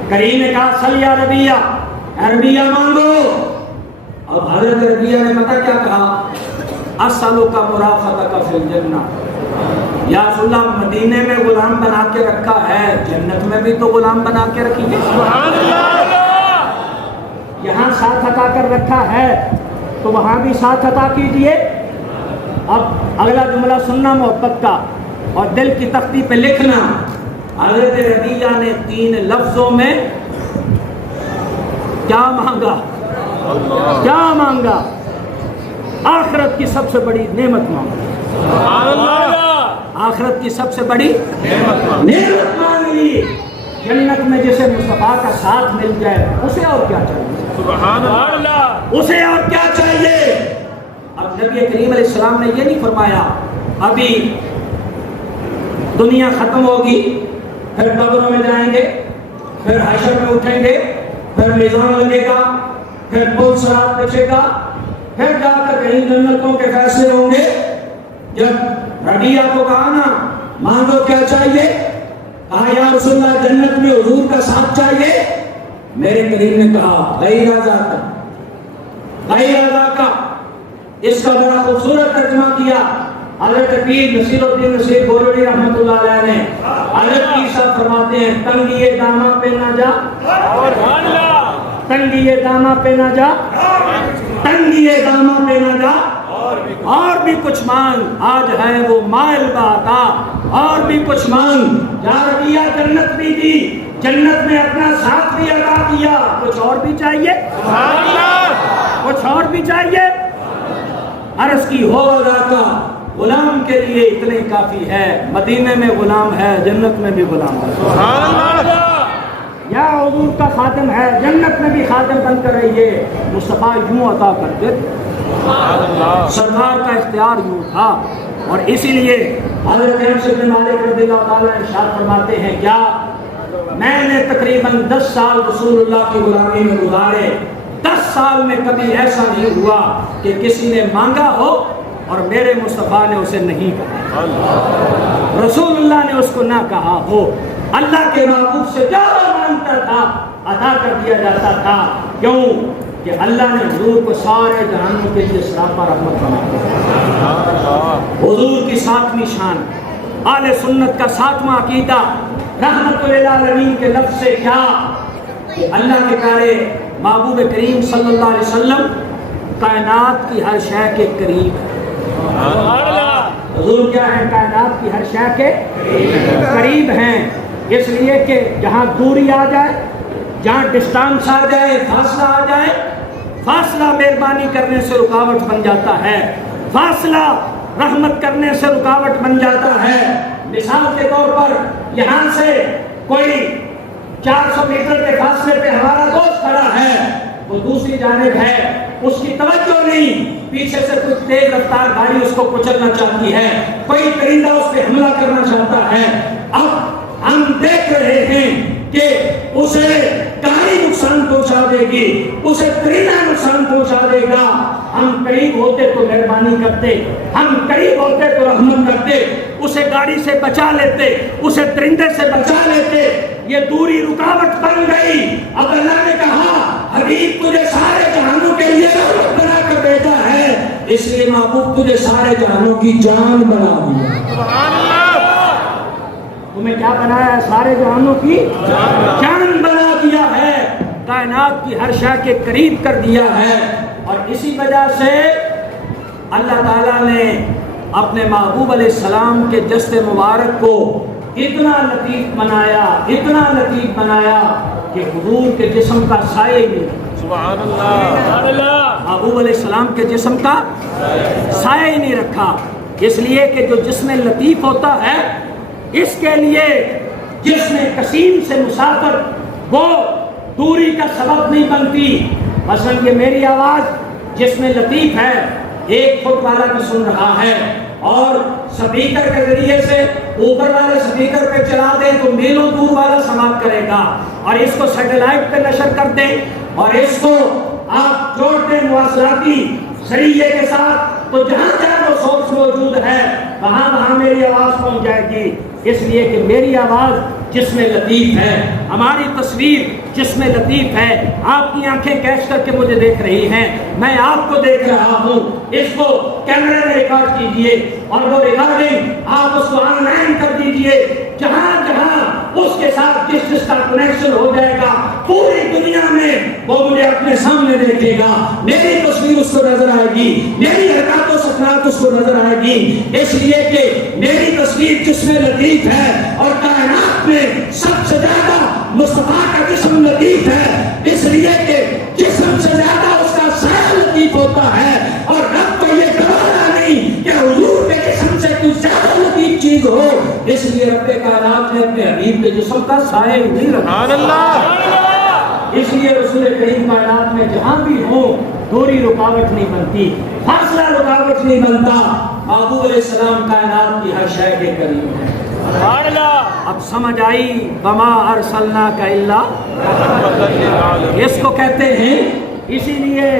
کریم نے کہا سل یا ربیہ، اے ربیہ مانگو۔ اب حضرت ربیہ نے پتہ کیا کہا؟ اسألک مرافقتک فی الجنہ، یا رسول اللہ مدینے میں غلام بنا کے رکھا ہے، جنت میں بھی تو غلام بنا کے رکھیے۔ سبحان اللہ، یہاں ساتھ عطا کر رکھا ہے تو وہاں بھی ساتھ عطا کیجئے۔ اب اگلا جملہ سننا محبت کا اور دل کی تختی پہ لکھنا۔ حضرت ربیہ نے 3 لفظوں میں کیا مانگا؟ کیا مانگا؟ آخرت کی سب سے بڑی نعمت مانگی۔ سبحان اللہ، آخرت کی سب سے بڑی نعمت مانگ لی۔ جنت میں جسے مصطفیٰ کا ساتھ مل جائے اسے اور کیا چاہیے؟ سبحان اللہ، اسے اور کیا چاہیے؟ اب نبی کریم علیہ السلام نے یہ نہیں فرمایا ابھی دنیا ختم ہوگی، پھر قبروں میں جائیں گے، پھر حشر میں اٹھیں گے، پھر میزان لگے گا، پھر پل صراط بچے گا، پھر جا کر کہیں جنتوں کے فیصلے ہوں گے۔ جب ربیہ کو کہا نا مانگو کیا چاہیے، کہا یا رسول اللہ جنت میں حضور کا ساتھ چاہیے، میرے کریم نے کہا غیر ذاک، غیر ذاک۔ اس کا بڑا خوبصورت ترجمہ کیا حضرت پیر نصیر الدین نصیر گولوی رحمۃ اللہ علیہ نے۔ حضرت پیر صاحب فرماتے ہیں تنگی دامہ پہ نہ جا، تنگی دامہ پہ نہ جا، تنگی دامہ پہ نہ جا، اور بھی کچھ مانگ، آج ہے وہ مائل باتا، اور بھی کچھ مانگ۔ یا ربیہ جنت بھی دی، جنت میں اپنا ساتھ بھی ادا کیا، کچھ اور بھی چاہیے؟ سبحان اللہ، کچھ اور بھی چاہیے؟ عرض کی ہو ادا کا غلام کے لیے اتنے کافی ہے، مدینے میں غلام ہے، جنت میں بھی غلام ہے۔ سبحان اللہ، یا حضور کا خادم ہے، جنت میں بھی خادم بن کر رہیے۔ مصطفیٰ یوں عطا کرتے، سرکار کا اختیار یوں تھا، اور اسی لیے حضرت انس بن مالک رضی اللہ تعالیٰ ارشاد فرماتے ہیں کیا میں نے تقریباً 10 سال رسول اللہ کی غلامی میں گزارے، 10 سال میں کبھی ایسا نہیں ہوا کہ کسی نے مانگا ہو اور میرے مصطفیٰ نے اسے نہیں کہا، رسول اللہ نے اس کو نہ کہا ہو۔ اللہ کے محبوب سے جو مانگتا تھا عطا کر دیا جاتا تھا، کیوں کہ اللہ نے حضور کو سارے جہانوں کے لیے سراپا رحمت بنایا۔ حضور کی 7ویں شان، آل سنت کا 7واں عقیدہ، رحمت للعالمین کے لفظ سے کیا کہ اللہ کے پیارے محبوب کریم صلی اللہ علیہ وسلم کائنات کی ہر شے کے قریب ہے۔ حضور کیا ہے؟ کائنات کی ہر شے کے قریب ہیں، اس لیے کہ جہاں دوری آ جائے، جہاں ڈسٹانس آ جائے، فاصلہ آ جائے، فاصلہ مہربانی کرنے سے رکاوٹ بن جاتا ہے، فاصلہ رحمت کرنے سے رکاوٹ بن جاتا ہے۔ مثال کے طور پر یہاں سے کوئی 400 میٹر کے فاصلے پہ ہمارا دوست کھڑا ہے، وہ دوسری جانب ہے، اس کی توجہ نہیں، پیچھے سے کچھ تیز رفتار گاڑی اس کو کچلنا چاہتی ہے، کوئی پرندہ اس پہ حملہ کرنا چاہتا ہے۔ اب ہم دیکھ رہے ہیں کہ اسے گاڑی نقصان پہنچا دے گی، اسے پرندہ نقصان پہنچا دے گا، ہم قریب ہوتے تو مہربانی کرتے، ہم قریب ہوتے تو رحمت کرتے، اسے گاڑی سے بچا لیتے، اسے پرندے سے بچا لیتے۔ یہ دوری رکاوٹ بن گئی۔ اب اللہ نے کہا حبیب تجھے سارے جہانوں کے لیے رحمت بنا کر بھیجا ہے، اس لیے محبوب تجھے سارے جہانوں کی جان بنا دیا۔ سبحان اللہ، تمہیں کیا بنایا ہے؟ سارے جہانوں کی جان بنا دیا ہے، کائنات کی ہر شے کے قریب کر دیا ہے۔ اور اسی وجہ سے اللہ تعالیٰ نے اپنے محبوب علیہ السلام کے جسد مبارک کو اتنا لطیف بنایا، اتنا لطیف بنایا کہ حضور کے جسم کا سایہ ہی نہیں، سبحان اللہ، محبوب علیہ السلام کے جسم کا سایہ ہی نہیں رکھا، اس لیے کہ جو جسم لطیف ہوتا ہے اس کے لیے جسم قسیم سے مسافر وہ دوری کا سبب نہیں بنتی۔ مثلا یہ میری آواز جسم لطیف ہے، 1 فٹ والا بھی سن رہا ہے، اور سپیکر کے ذریعے سے اوپر والے سپیکر پہ چلا دیں تو میلوں دور والا سماعت کرے گا، اور اس کو سیٹلائٹ پہ نشر کر دیں اور اس کو آپ جوڑ دیں مواصلاتی ذریعے کے ساتھ، تو جہاں جہاں وہ سورس موجود ہے وہاں وہاں میری آواز پہنچ جائے گی، اس لیے کہ میری آواز جسم لطیف ہے، ہماری تصویر جسم لطیف ہے۔ آپ کی آنکھیں کیچ کر کے مجھے دیکھ رہی ہیں، میں آپ کو دیکھ رہا ہوں، اس کو کیمرے میں ریکارڈ کیجئے اور وہ ریکارڈنگ آپ اس کو آن لائن کر دیجئے، جہاں جہاں اس کے ساتھ جس کا کنیکشن ہو جائے گا پوری دنیا میں وہ مجھے اپنے سامنے دیکھے گا، میری تصویر اس کو نظر آئے گی، میری حرکات و سکنات اس کو نظر آئے گی، اس لیے کہ میری تصویر جسم لطیف ہے، اور کائنات میں سب سے زیادہ مصطفیٰ کا جسم لطیف ہے، اس لیے کہ جسم سے زیادہ اس کا سایہ لطیف ہوتا ہے، اور رب کو یہ گوارا نہیں کہ حضور کے جسم سے کوئی زیادہ لطیف چیز ہو، اس لیے رب کائنات نے اپنے حبیب کے جسم کا سایہ ہی نہیں رکھا۔ سبحان اللہ، اس لیے رسول کریم کائنات میں جہاں بھی ہوں دوری رکاوٹ نہیں بنتی، فاصلہ رکاوٹ نہیں بنتا، محبوب علیہ السلام کائنات کی ہر شے کے قریب ہے۔ سبحان اللہ، اب سمجھ آئی وما ارسلناک الا، اس کو کہتے ہیں، اسی لیے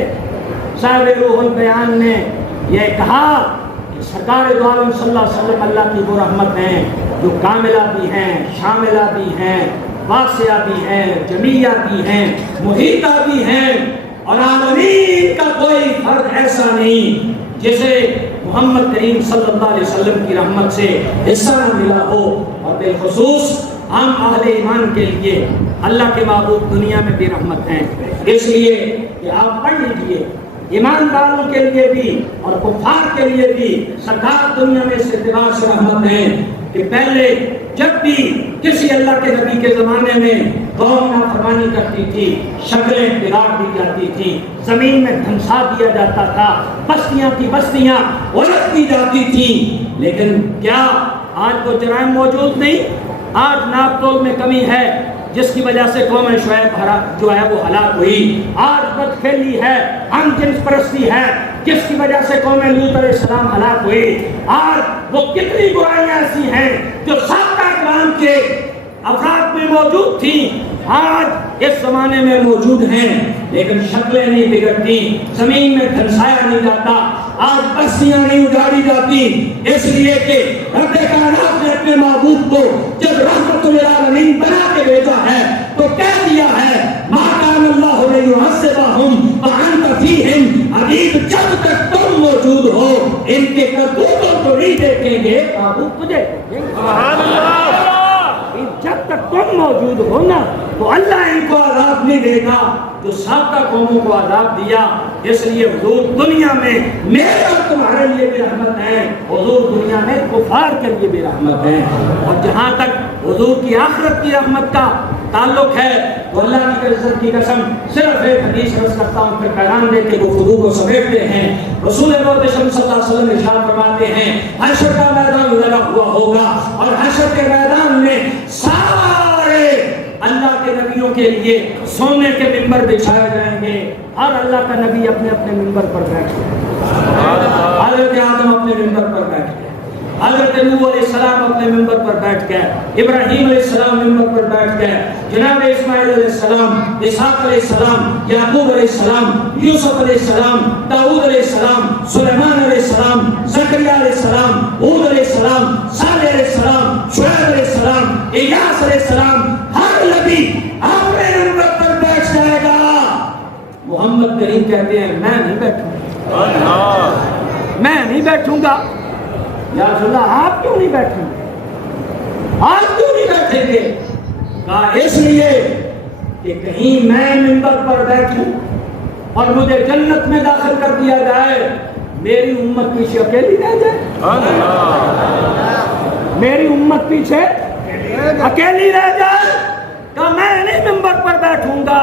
صاحب روح البیان نے یہ کہا کہ سرکار دو عالم صلی اللہ علیہ وسلم اللہ کی وہ رحمت ہیں جو کاملہ بھی ہیں، شاملہ بھی ہیں، واسعہ بھی ہیں، جمیعہ بھی ہیں، محیطہ بھی ہیں، اور عالمین کا کوئی فرد ایسا نہیں جسے محمد کریم صلی اللہ علیہ وسلم کی رحمت سے حصہ نہ ملا ہو۔ اور بالخصوص ہم اہل ایمان کے لیے اللہ کے محبوب دنیا میں بھی رحمت ہیں، اس لیے کہ آپ پڑھ لیجئے ایمانداروں کے لیے بھی اور کفار کے لیے بھی سرکار دنیا میں اس اعتبار سے رحمت ہے کہ پہلے جب بھی کسی اللہ کے نبی کے زمانے میں قوم نافرمانی کرتی تھی، شکلیں بگاڑ دی جاتی تھی، زمین میں دھنسا دیا جاتا تھا، بستیاں کی بستیاں الٹ کی جاتی تھی، لیکن کیا آج وہ جرائم موجود نہیں؟ آج ناپ تول میں کمی ہے جس کی وجہ سے قوم شعیب جو ہے وہ ہلاک ہوئی، آج بدخیلی ہے، ہم جنس پرستی ہے جس کی وجہ سے قوم لوط علیہ السلام ہلاک ہوئی، آج وہ کتنی برائیاں ایسی ہیں جو سابقہ اقوام کے افراد میں موجود تھیں آج اس زمانے میں موجود ہیں، لیکن شکلیں نہیں بگڑتی، زمین میں دھنسایا نہیں جاتا، آج بستیاں نہیں اجاڑی جاتی، اس لیے کہ رب کائنات نے اپنے محبوب کو جب رحمت للعالمین بنا کے بھیجا ہے تو کہہ دیا ہے ما کان اللہ لیعذبہم وانت فیہم، حبیب جب تک تم موجود ہو ان کے کرتوتوں کو نہیں دیکھیں گے، محبوب تجھے دیکھیں گے۔ سبحان اللہ، جب تک تم موجود ہو نا تو اللہ ان کو عذاب نہیں دے گا جو سابقہ قوموں کو عذاب دیا، اس لیے حضور دنیا میں میرے اور تمہارے لیے بھی رحمت ہے، حضور دنیا میں کفار کے لیے بھی رحمت ہے، اور جہاں تک حضور کی آخرت کی رحمت کا تعلق ہے تو اللہ کی عزت کی قسم صرف ایک حدیث عرض کرتا ہوں پھر پیغام دے کے گفتگو کو سمیٹتے ہیں۔ رسول محتشم صلی اللہ علیہ وسلم ارشاد فرماتے ہیں حشر کا میدان لگا ہوا ہوگا اور حشر کے میدان میں سارے اللہ کے نبیوں کے لیے سونے کے ممبر بچھائے جائیں گے۔ ہر اللہ کا نبی اپنے اپنے ممبر پر بیٹھ گئے، حضرت آدم اپنے ممبر پر بیٹھ گئے، حضرت نوح علیہ السلام اپنے ممبر پر بیٹھ گئے، ابراہیم علیہ السلام ممبر پر بیٹھ گئے، جناب اسماعیل علیہ السلام، اسحاق علیہ السلام، یعقوب علیہ السلام، یوسف علیہ السلام، داؤد علیہ السلام، سلیمان علیہ السلام، زکریا علیہ السلام، ہود علیہ السلام، صالح علیہ السلام، شعیب علیہ السلام، الیاس علیہ السلام، ہر نبی اپنے ممبر پر بیٹھ جائے گا۔ محمد کریم کہتے ہیں میں نہیں بیٹھوں گا، میں نہیں بیٹھوں گا۔ یا رسول اللہ آپ کیوں نہیں بیٹھیں گے؟ آپ کیوں نہیں بیٹھیں گے؟ کہا اس لیے کہ کہیں میں منبر پر بیٹھوں اور مجھے جنت میں داخل کر دیا جائے، میری امت پیچھے اکیلی رہ جائے، میری امت پیچھے اکیلی رہ جائے۔ کہا میں نہیں منبر پر بیٹھوں گا،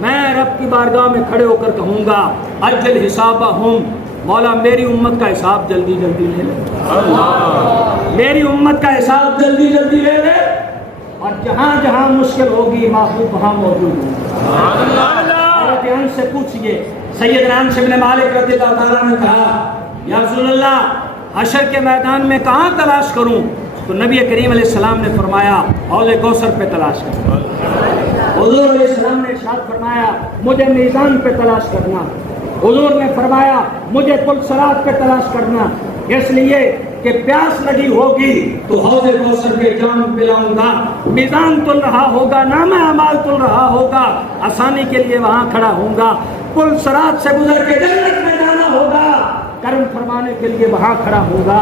میں رب کی بارگاہ میں کھڑے ہو کر کہوں گا اجل حسابہم، مولا میری امت کا حساب جلدی جلدی لے لے، میری امت کا حساب جلدی جلدی لے لے، اور جہاں جہاں مشکل ہوگی محبوب وہاں موجود ہوگا۔ حضرت انس سے پوچھئے، سیدنا انس بن مالک رضی اللہ تعالیٰ نے کہا یا رسول اللہ حشر کے میدان میں کہاں تلاش کروں؟ تو نبی کریم علیہ السلام نے فرمایا حوض کوثر پہ تلاش کرنا۔ حضور علیہ السلام نے ارشاد فرمایا مجھے میزان پہ تلاش کرنا، حضور نے فرمایا مجھے پل صراط پہ تلاش کرنا، اس لیے کہ پیاس لگی ہوگی تو حوض کوثر کے جام پلاؤں گا، میزان تل رہا ہوگا، نامہ اعمال تل رہا ہوگا، آسانی کے لیے وہاں کھڑا ہوں گا، پل صراط سے گزر کے جنت میں جانا ہوگا، کرم فرمانے کے لیے وہاں کھڑا ہوگا۔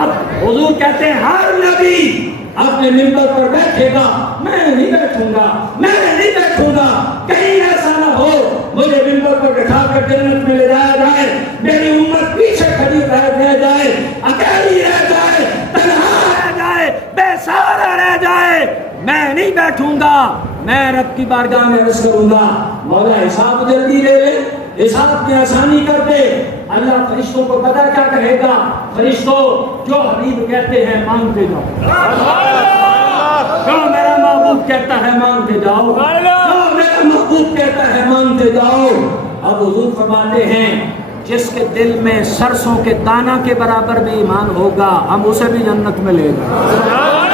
اب حضور کہتے ہیں ہر نبی اپنے ممبر پر بیٹھے گا، میں نہیں بیٹھوں گا، میں نہیں بیٹھوں گا، کہیں ایسا نہ ہو مجھے ممبر پر بٹھا کر جنت میں لے جایا جائے، میری امت پیچھے کھڑی رہ جائے، اکیلی رہ جائے، تنہا رہ جائے، بے سہارا رہ جائے، میں نہیں بیٹھوں گا، میں رب کی بارگاہ میں عرض کروں گا مولا حساب جلدی لے لے، حساب میں آسانی کر دے۔ اللہ فرشتوں کو پتہ کیا کہے گا؟ فرشتوں جو حبیب کہتے ہیں مانگتے جاؤ، جو میرا محبوب کہتا ہے مانگتے جاؤ، جو میرا محبوب کہتا ہے مانگتے جاؤ۔ اب حضور فرماتے ہیں جس کے دل میں سرسوں کے دانہ کے برابر بھی ایمان ہوگا ہم اسے بھی جنت میں لے جائیں،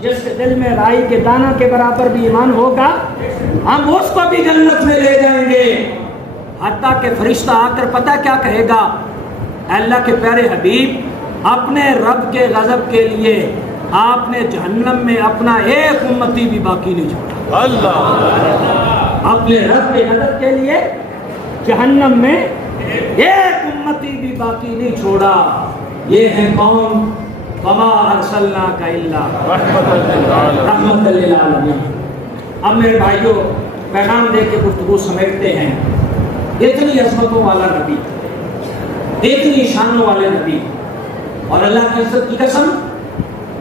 جس کے دل میں رائی کے دانہ کے برابر بھی ایمان ہوگا ہم اس کو بھی جنت میں لے جائیں گے۔ حتیٰ کہ فرشتہ آ کر پتہ کیا کہے گا؟ اللہ کے پیارے حبیب اپنے رب کے غضب کے لیے آپ نے جہنم میں اپنا ایک امتی بھی باقی نہیں چھوڑا، اپنے رب کے غضب کے لیے جہنم میں ایک امتی بھی باقی نہیں چھوڑا۔ یہ ہے کون؟ وما ارسلناک الا رحمۃ للعالمین۔ اب میرے بھائیوں پیغام دے کے گفتگو سمیٹتے ہیں۔ اتنی عظمتوں والا نبی، اتنی شانوں والے نبی، اور اللہ کی عزت کی قسم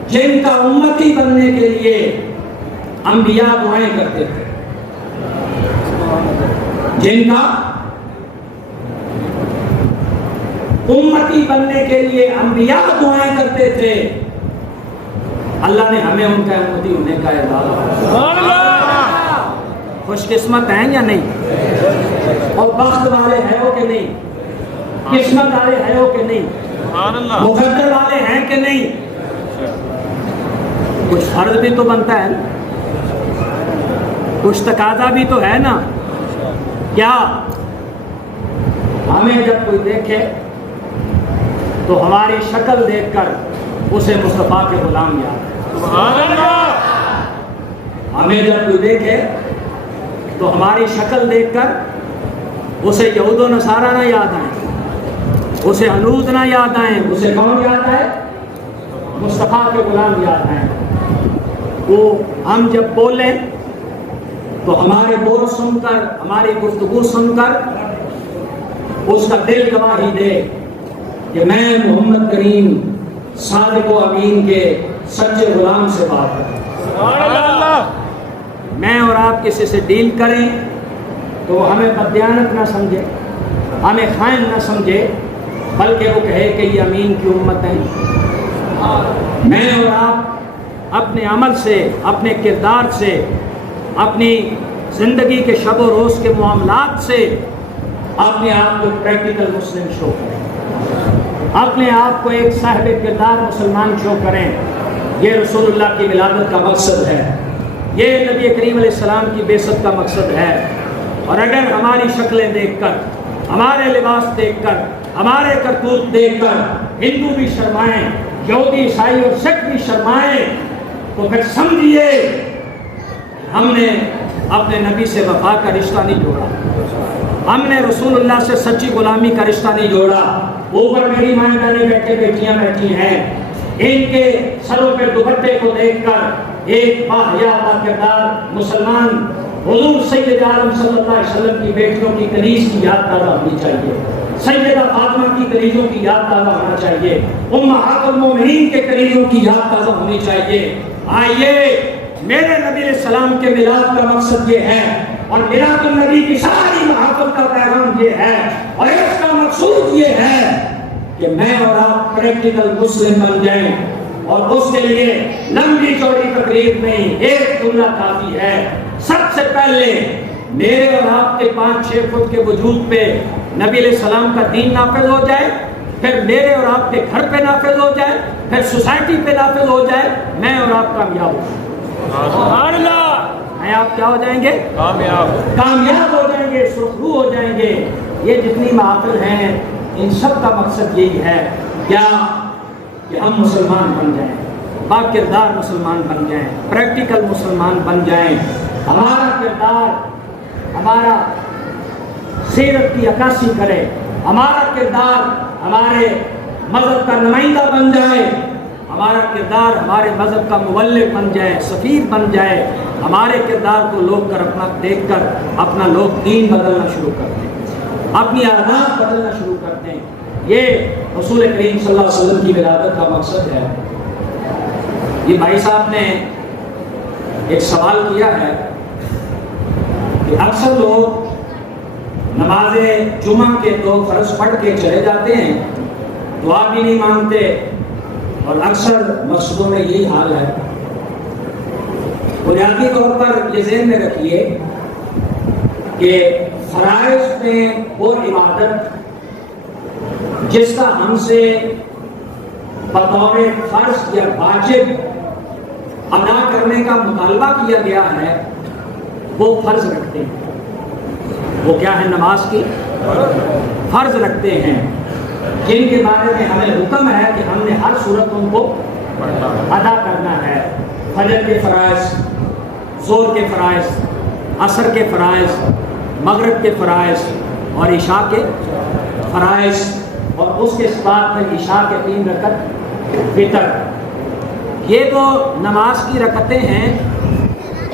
جن کا امتی بننے کے لیے انبیاء دعائیں کرتے تھے، جن کا امتی بننے کے لیے انبیاء دعائیں کرتے تھے، اللہ نے ہمیں ان کا امتی ہونے کا اعزاز۔ خوش قسمت ہیں یا نہیں؟ اور بخت والے ہیں ہو کہ نہیں؟ قسمت والے ہیں ہو کہ نہیں؟ مقدر والے ہیں کہ نہیں؟ کچھ فرض بھی تو بنتا ہے، کچھ تقاضا بھی تو ہے نا۔ کیا ہمیں جب کوئی دیکھے تو ہماری شکل دیکھ کر اسے مصطفیٰ کے غلام یاد ہے؟ ہمیں جب کوئی دیکھے تو ہماری شکل دیکھ کر اسے یہود و نصارہ نہ یاد آئیں، اسے ہنود نہ یاد آئیں، اسے کون یاد آئے؟ مصطفیٰ کے غلام یاد آئیں۔ وہ ہم جب بولیں تو ہمارے بول سن کر، ہماری گفتگو سن کر اس کا دل گواہی دے کہ میں محمد کریم صادق و امین کے سچے غلام سے بات کروں۔ میں اور آپ کسی سے ڈیل کریں تو وہ ہمیں بددیانت نہ سمجھے، ہمیں خائن نہ سمجھے، بلکہ وہ کہے کہ یہ امین کی امت ہے۔ میں اور آپ اپنے عمل سے، اپنے کردار سے، اپنی زندگی کے شب و روز کے معاملات سے اپنے آپ کو پریکٹیکل مسلم شو کریں، اپنے آپ کو ایک صاحب کردار مسلمان شو کریں۔ یہ رسول اللہ کی ولادت کا مقصد ہے، یہ نبی کریم علیہ السلام کی بعثت کا مقصد ہے۔ اور اگر ہماری شکلیں دیکھ کر، ہمارے لباس دیکھ کر، ہمارے کرتوت دیکھ کر ہندو بھی شرمائیں، یہودی، عیسائی اور سکھ بھی شرمائیں، تو پھر سمجھیے ہم نے اپنے نبی سے وفا کا رشتہ نہیں جوڑا، ہم نے رسول اللہ سے سچی غلامی کا رشتہ نہیں جوڑا۔ اوپر میری مائیں بہنیں بیٹھے، بیٹیاں بیٹھی ہیں، ان کے سروں پہ دوپٹے کو دیکھ کر ایک باحیا کردار مسلمان حضور سید عالم صلی اللہ علیہ وسلم کی بیٹیوں کی کنیز کی یاد تازہ ہونی چاہیے، سیدہ فاطمہ کی کنیزوں کی یاد تازہ ہونا چاہیے، امہات المومنین کے کنیزوں کی یاد تازہ ہونی چاہیے۔ آئیے، میرے نبی علیہ السلام کے میلاد کا مقصد یہ ہے، اور میلاد النبی کی ساری محافل کا پیغام یہ ہے، اور اس کا مقصود یہ ہے کہ میں اور آپ پریکٹیکل مسلم بن جائیں۔ اور اس کے لیے لمبی چوڑی تقریر نہیں، ایک جملہ کافی ہے۔ سب سے پہلے میرے اور آپ کے 5-6 فٹ کے وجود پہ نبی علیہ السلام کا دین نافذ ہو جائے، پھر میرے اور آپ کے گھر پہ نافذ ہو جائے، پھر سوسائٹی پہ نافذ ہو جائے، میں اور آپ کامیاب ہو جائیں۔ میں آپ کیا ہو جائیں گے؟ کامیاب ہو جائیں گے، سرخرو ہو جائیں گے۔ یہ جتنی محافل ہیں ان سب کا مقصد یہی ہے، کیا کہ ہم مسلمان بن جائیں، با کردار مسلمان بن جائیں، پریکٹیکل مسلمان بن جائیں، ہمارا کردار ہمارا سیرت کی عکاسی کرے، ہمارا کردار ہمارے مذہب کا نمائندہ بن جائے، ہمارا کردار ہمارے مذہب کا مبلغ بن جائے، سفیر بن جائے، ہمارے کردار کو لوگ دیکھ کر اپنا لوگ دین بدلنا شروع کر دیں، اپنی عادات بدلنا شروع کر دیں۔ یہ رسول کریم صلی اللہ علیہ وسلم کی ولادت کا مقصد ہے۔ یہ بھائی صاحب نے ایک سوال کیا ہے کہ اکثر لوگ نماز جمعہ کے تو فرض پڑھ کے چلے جاتے ہیں، دعا بھی نہیں مانگتے، اور اکثر مسجدوں میں یہی حال ہے۔ بنیادی طور پر یہ ذہن میں رکھیے کہ فرائض میں وہ عبادت جس کا ہم سے بطور فرض یا واجب ادا کرنے کا مطالبہ کیا گیا ہے، وہ فرض رکھتے ہیں۔ وہ کیا ہے؟ نماز کی فرض رکھتے ہیں، جن کے بارے میں ہمیں حکم ہے کہ ہم نے ہر صورت ان کو ادا کرنا ہے۔ فجر کے فرائض، ظہر کے فرائض، عصر کے فرائض، مغرب کے فرائض اور عشاء کے فرائض، اور اس کے بعد پھر عشاء کے 3 رکعت وتر۔ یہ وہ نماز کی رکعتیں ہیں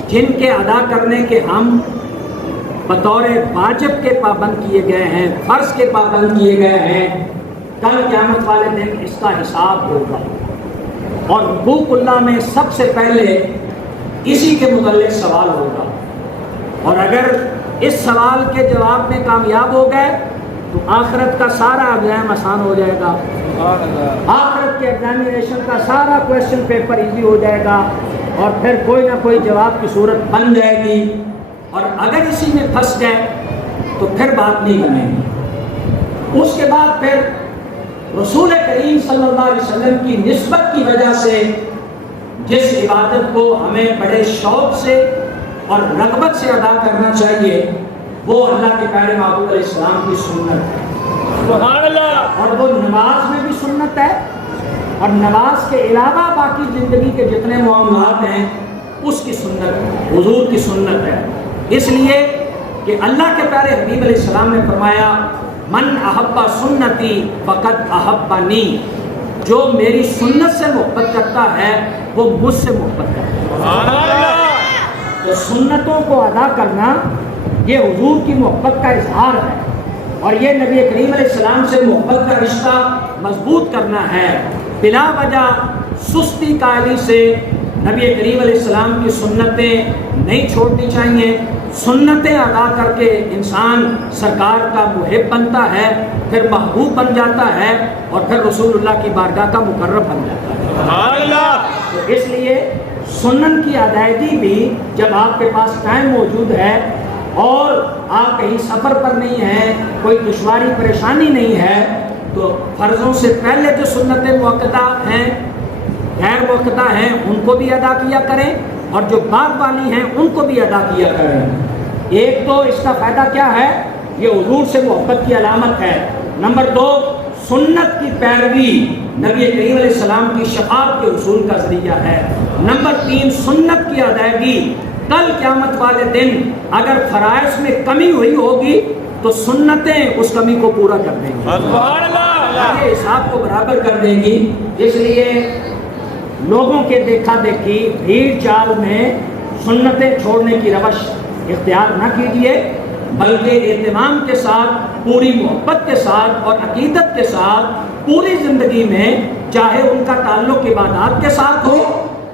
جن کے ادا کرنے کے ہم بطور واجب کے پابند کیے گئے ہیں، فرض کے پابند کیے گئے ہیں۔ کل قیامت والے دن اس کا حساب ہوگا، اور حقوق اللہ میں سب سے پہلے اسی کے متعلق سوال ہوگا، اور اگر اس سوال کے جواب میں کامیاب ہو گئے تو آخرت کا سارا ایگزام آسان ہو جائے گا، آخرت کے ایگزامینیشن کا سارا کویشچن پیپر ایزی ہو جائے گا، اور پھر کوئی نہ کوئی جواب کی صورت بن جائے گی۔ اور اگر اسی میں پھنس گئے تو پھر بات نہیں بنے گی۔ اس کے بعد پھر رسول کریم صلی اللہ علیہ وسلم کی نسبت کی وجہ سے جس عبادت کو ہمیں بڑے شوق سے اور رغبت سے ادا کرنا چاہیے، وہ اللہ کے پیارے محبوب علیہ السلام کی سنت ہے، سبحان اللہ۔ اور وہ نماز میں بھی سنت ہے، اور نماز کے علاوہ باقی زندگی کے جتنے معاملات ہیں اس کی سنت حضور کی سنت ہے۔ اس لیے کہ اللہ کے پیارے حبیب علیہ السلام نے فرمایا، من احب سنتی فقد احبنی، جو میری سنت سے محبت کرتا ہے وہ مجھ سے محبت کرتا ہے۔ سبحان اللہ۔ تو سنتوں کو ادا کرنا یہ حضور کی محبت کا اظہار ہے، اور یہ نبی کریم علیہ السلام سے محبت کا رشتہ مضبوط کرنا ہے۔ بلا وجہ سستی قائلی سے نبی کریم علیہ السلام کی سنتیں نہیں چھوڑنی چاہیے. سنتیں ادا کر کے انسان سرکار کا محب بنتا ہے، پھر محبوب بن جاتا ہے، اور پھر رسول اللہ کی بارگاہ کا مقرب بن جاتا ہے. سبحان اللہ. تو اس لیے سنن کی ادائیگی بھی جب آپ کے پاس ٹائم موجود ہے اور آپ کہیں سفر پر نہیں ہیں، کوئی دشواری پریشانی نہیں ہے، تو فرضوں سے پہلے جو سنتیں موقتہ ہیں، غیر موقتہ ہیں، ان کو بھی ادا کیا کریں، اور جو بعد والی ہیں ان کو بھی ادا کیا کریں. ایک تو اس کا فائدہ کیا ہے؟ یہ حضور سے محبت کی علامت ہے. نمبر 2، سنت کی پیروی نبی کریم علیہ السلام کی شفاعت کے حصول کا ذریعہ ہے. نمبر 3، سنت کی ادائیگی. کل قیامت والے دن اگر فرائض میں کمی ہوئی ہوگی تو سنتیں اس کمی کو پورا کر دیں گی، سبحان اللہ. یہ حساب کو برابر کر دیں گی. اس لیے لوگوں کے دیکھا دیکھی بھیڑ چال میں سنتیں چھوڑنے کی روش اختیار نہ کیجیے، بلکہ اہتمام کے ساتھ، پوری محبت کے ساتھ اور عقیدت کے ساتھ پوری زندگی میں، چاہے ان کا تعلق عبادات کے ساتھ ہو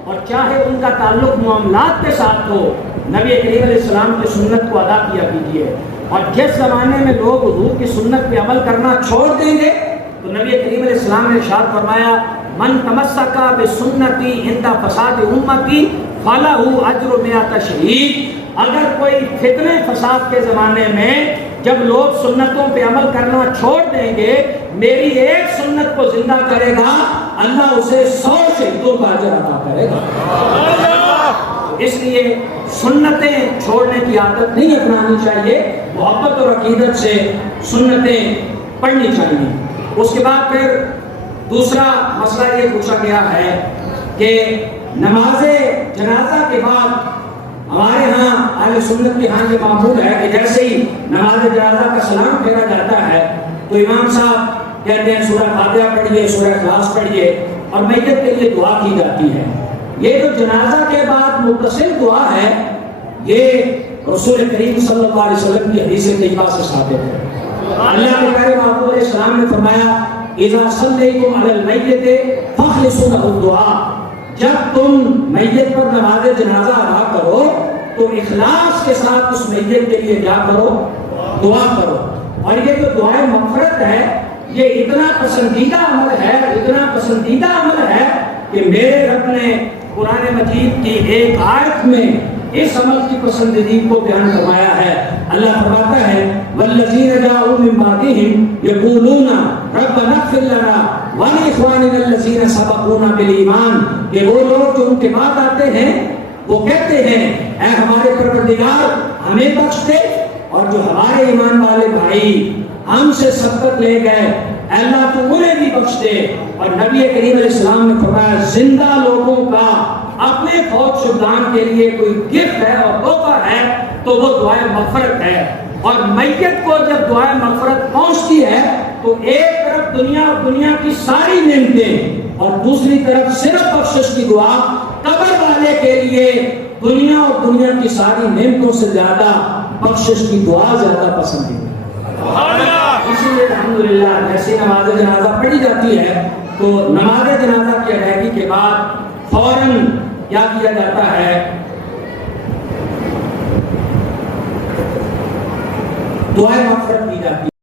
اور چاہے ان کا تعلق معاملات کے ساتھ ہو، نبی کریم علیہ السلام کی سنت کو ادا کیا کیجیے. اور جس زمانے میں لوگ حضور کی سنت پہ عمل کرنا چھوڑ دیں گے تو نبی کریم علیہ السلام نے ارشاد فرمایا، من تمسک بسنتی عند فساد امتی فلہ اجر مئۃ شہید. اگر کوئی فتنے فساد کے زمانے میں جب لوگ سنتوں پہ عمل کرنا چھوڑ دیں گے، میری ایک سنت کو زندہ کرے گا، اللہ اسے 100 شہیدوں کا اجر عطا کرے گا. اس لیے سنتیں چھوڑنے کی عادت نہیں اپنانی چاہیے، محبت اور عقیدت سے سنتیں پڑھنی چاہیے. اس کے بعد پھر دوسرا مسئلہ یہ پوچھا گیا ہے کہ نماز جنازہ کے بعد ہمارے ہاں اہل سنت کے ہاں یہ معمول ہے کہ جیسے ہی نماز جنازہ کا سلام پھیرا جاتا ہے تو امام صاحب کہتے ہیں سورہ فاتحہ پڑھیے، سورہ اخلاص پڑھیے، اور میت کے لیے دعا کی جاتی ہے. یہ جو جنازہ کے بعد متصل دعا ہے، یہ رسول کریم صلی اللہ علیہ وسلم کی حدیث طیبہ سے ثابت ہے. اللہ کے پیارے محبوب علیہ السلام نے فرمایا، اذا صلیتم علی المیت فاخلصوا له الدعاء. جب تم میت پر نماز جنازہ ادا کرو تو اخلاص کے ساتھ اس میت کے لیے کیا کرو؟ دعا کرو. اور یہ جو دعائے مغفرت ہے، یہ اتنا پسندیدہ عمل ہے، اتنا پسندیدہ عمل ہے کہ میرے رب نے قرآن مجید کی ایک آیت میں اس عمل کی پسندیدگی کو بیان فرمایا ہے. اللہ فرماتا ہے، والذین جاءوا من بعدہم یقولون ربنا اغفر لنا ولاخواننا الذین سبقونا بالایمان. کہ وہ لوگ جو ان کے بعد آتے ہیں وہ کہتے ہیں، اے ہمارے پروردگار ہمیں بخش دے، اور جو ہمارے ایمان والے بھائی ہم سے سبقت لے گئے، اے اللہ تو انہیں بھی بخش دے. اور نبی کریم علیہ السلام نے فرمایا، زندہ لوگوں کا اپنے فوت شدگان کے لیے کوئی گفٹ ہے اور تحفہ ہے تو وہ دعائے مغفرت ہے. اور میت کو جب دعائے مغفرت پہنچتی ہے تو ایک طرف دنیا اور دنیا کی ساری نعمتیں، اور دوسری طرف صرف بخشش کی دعا قبر والے کے لیے دنیا اور دنیا کی ساری نعمتوں سے زیادہ بخشش کی دعا زیادہ پسند ہے. اسی لیے الحمدللہ ایسی نماز جنازہ پڑھی جاتی ہے تو نماز جنازہ کی ادائیگی کے بعد فوراً کیا کیا جاتا ہے؟ دعائے مغفرت کی جاتی ہے.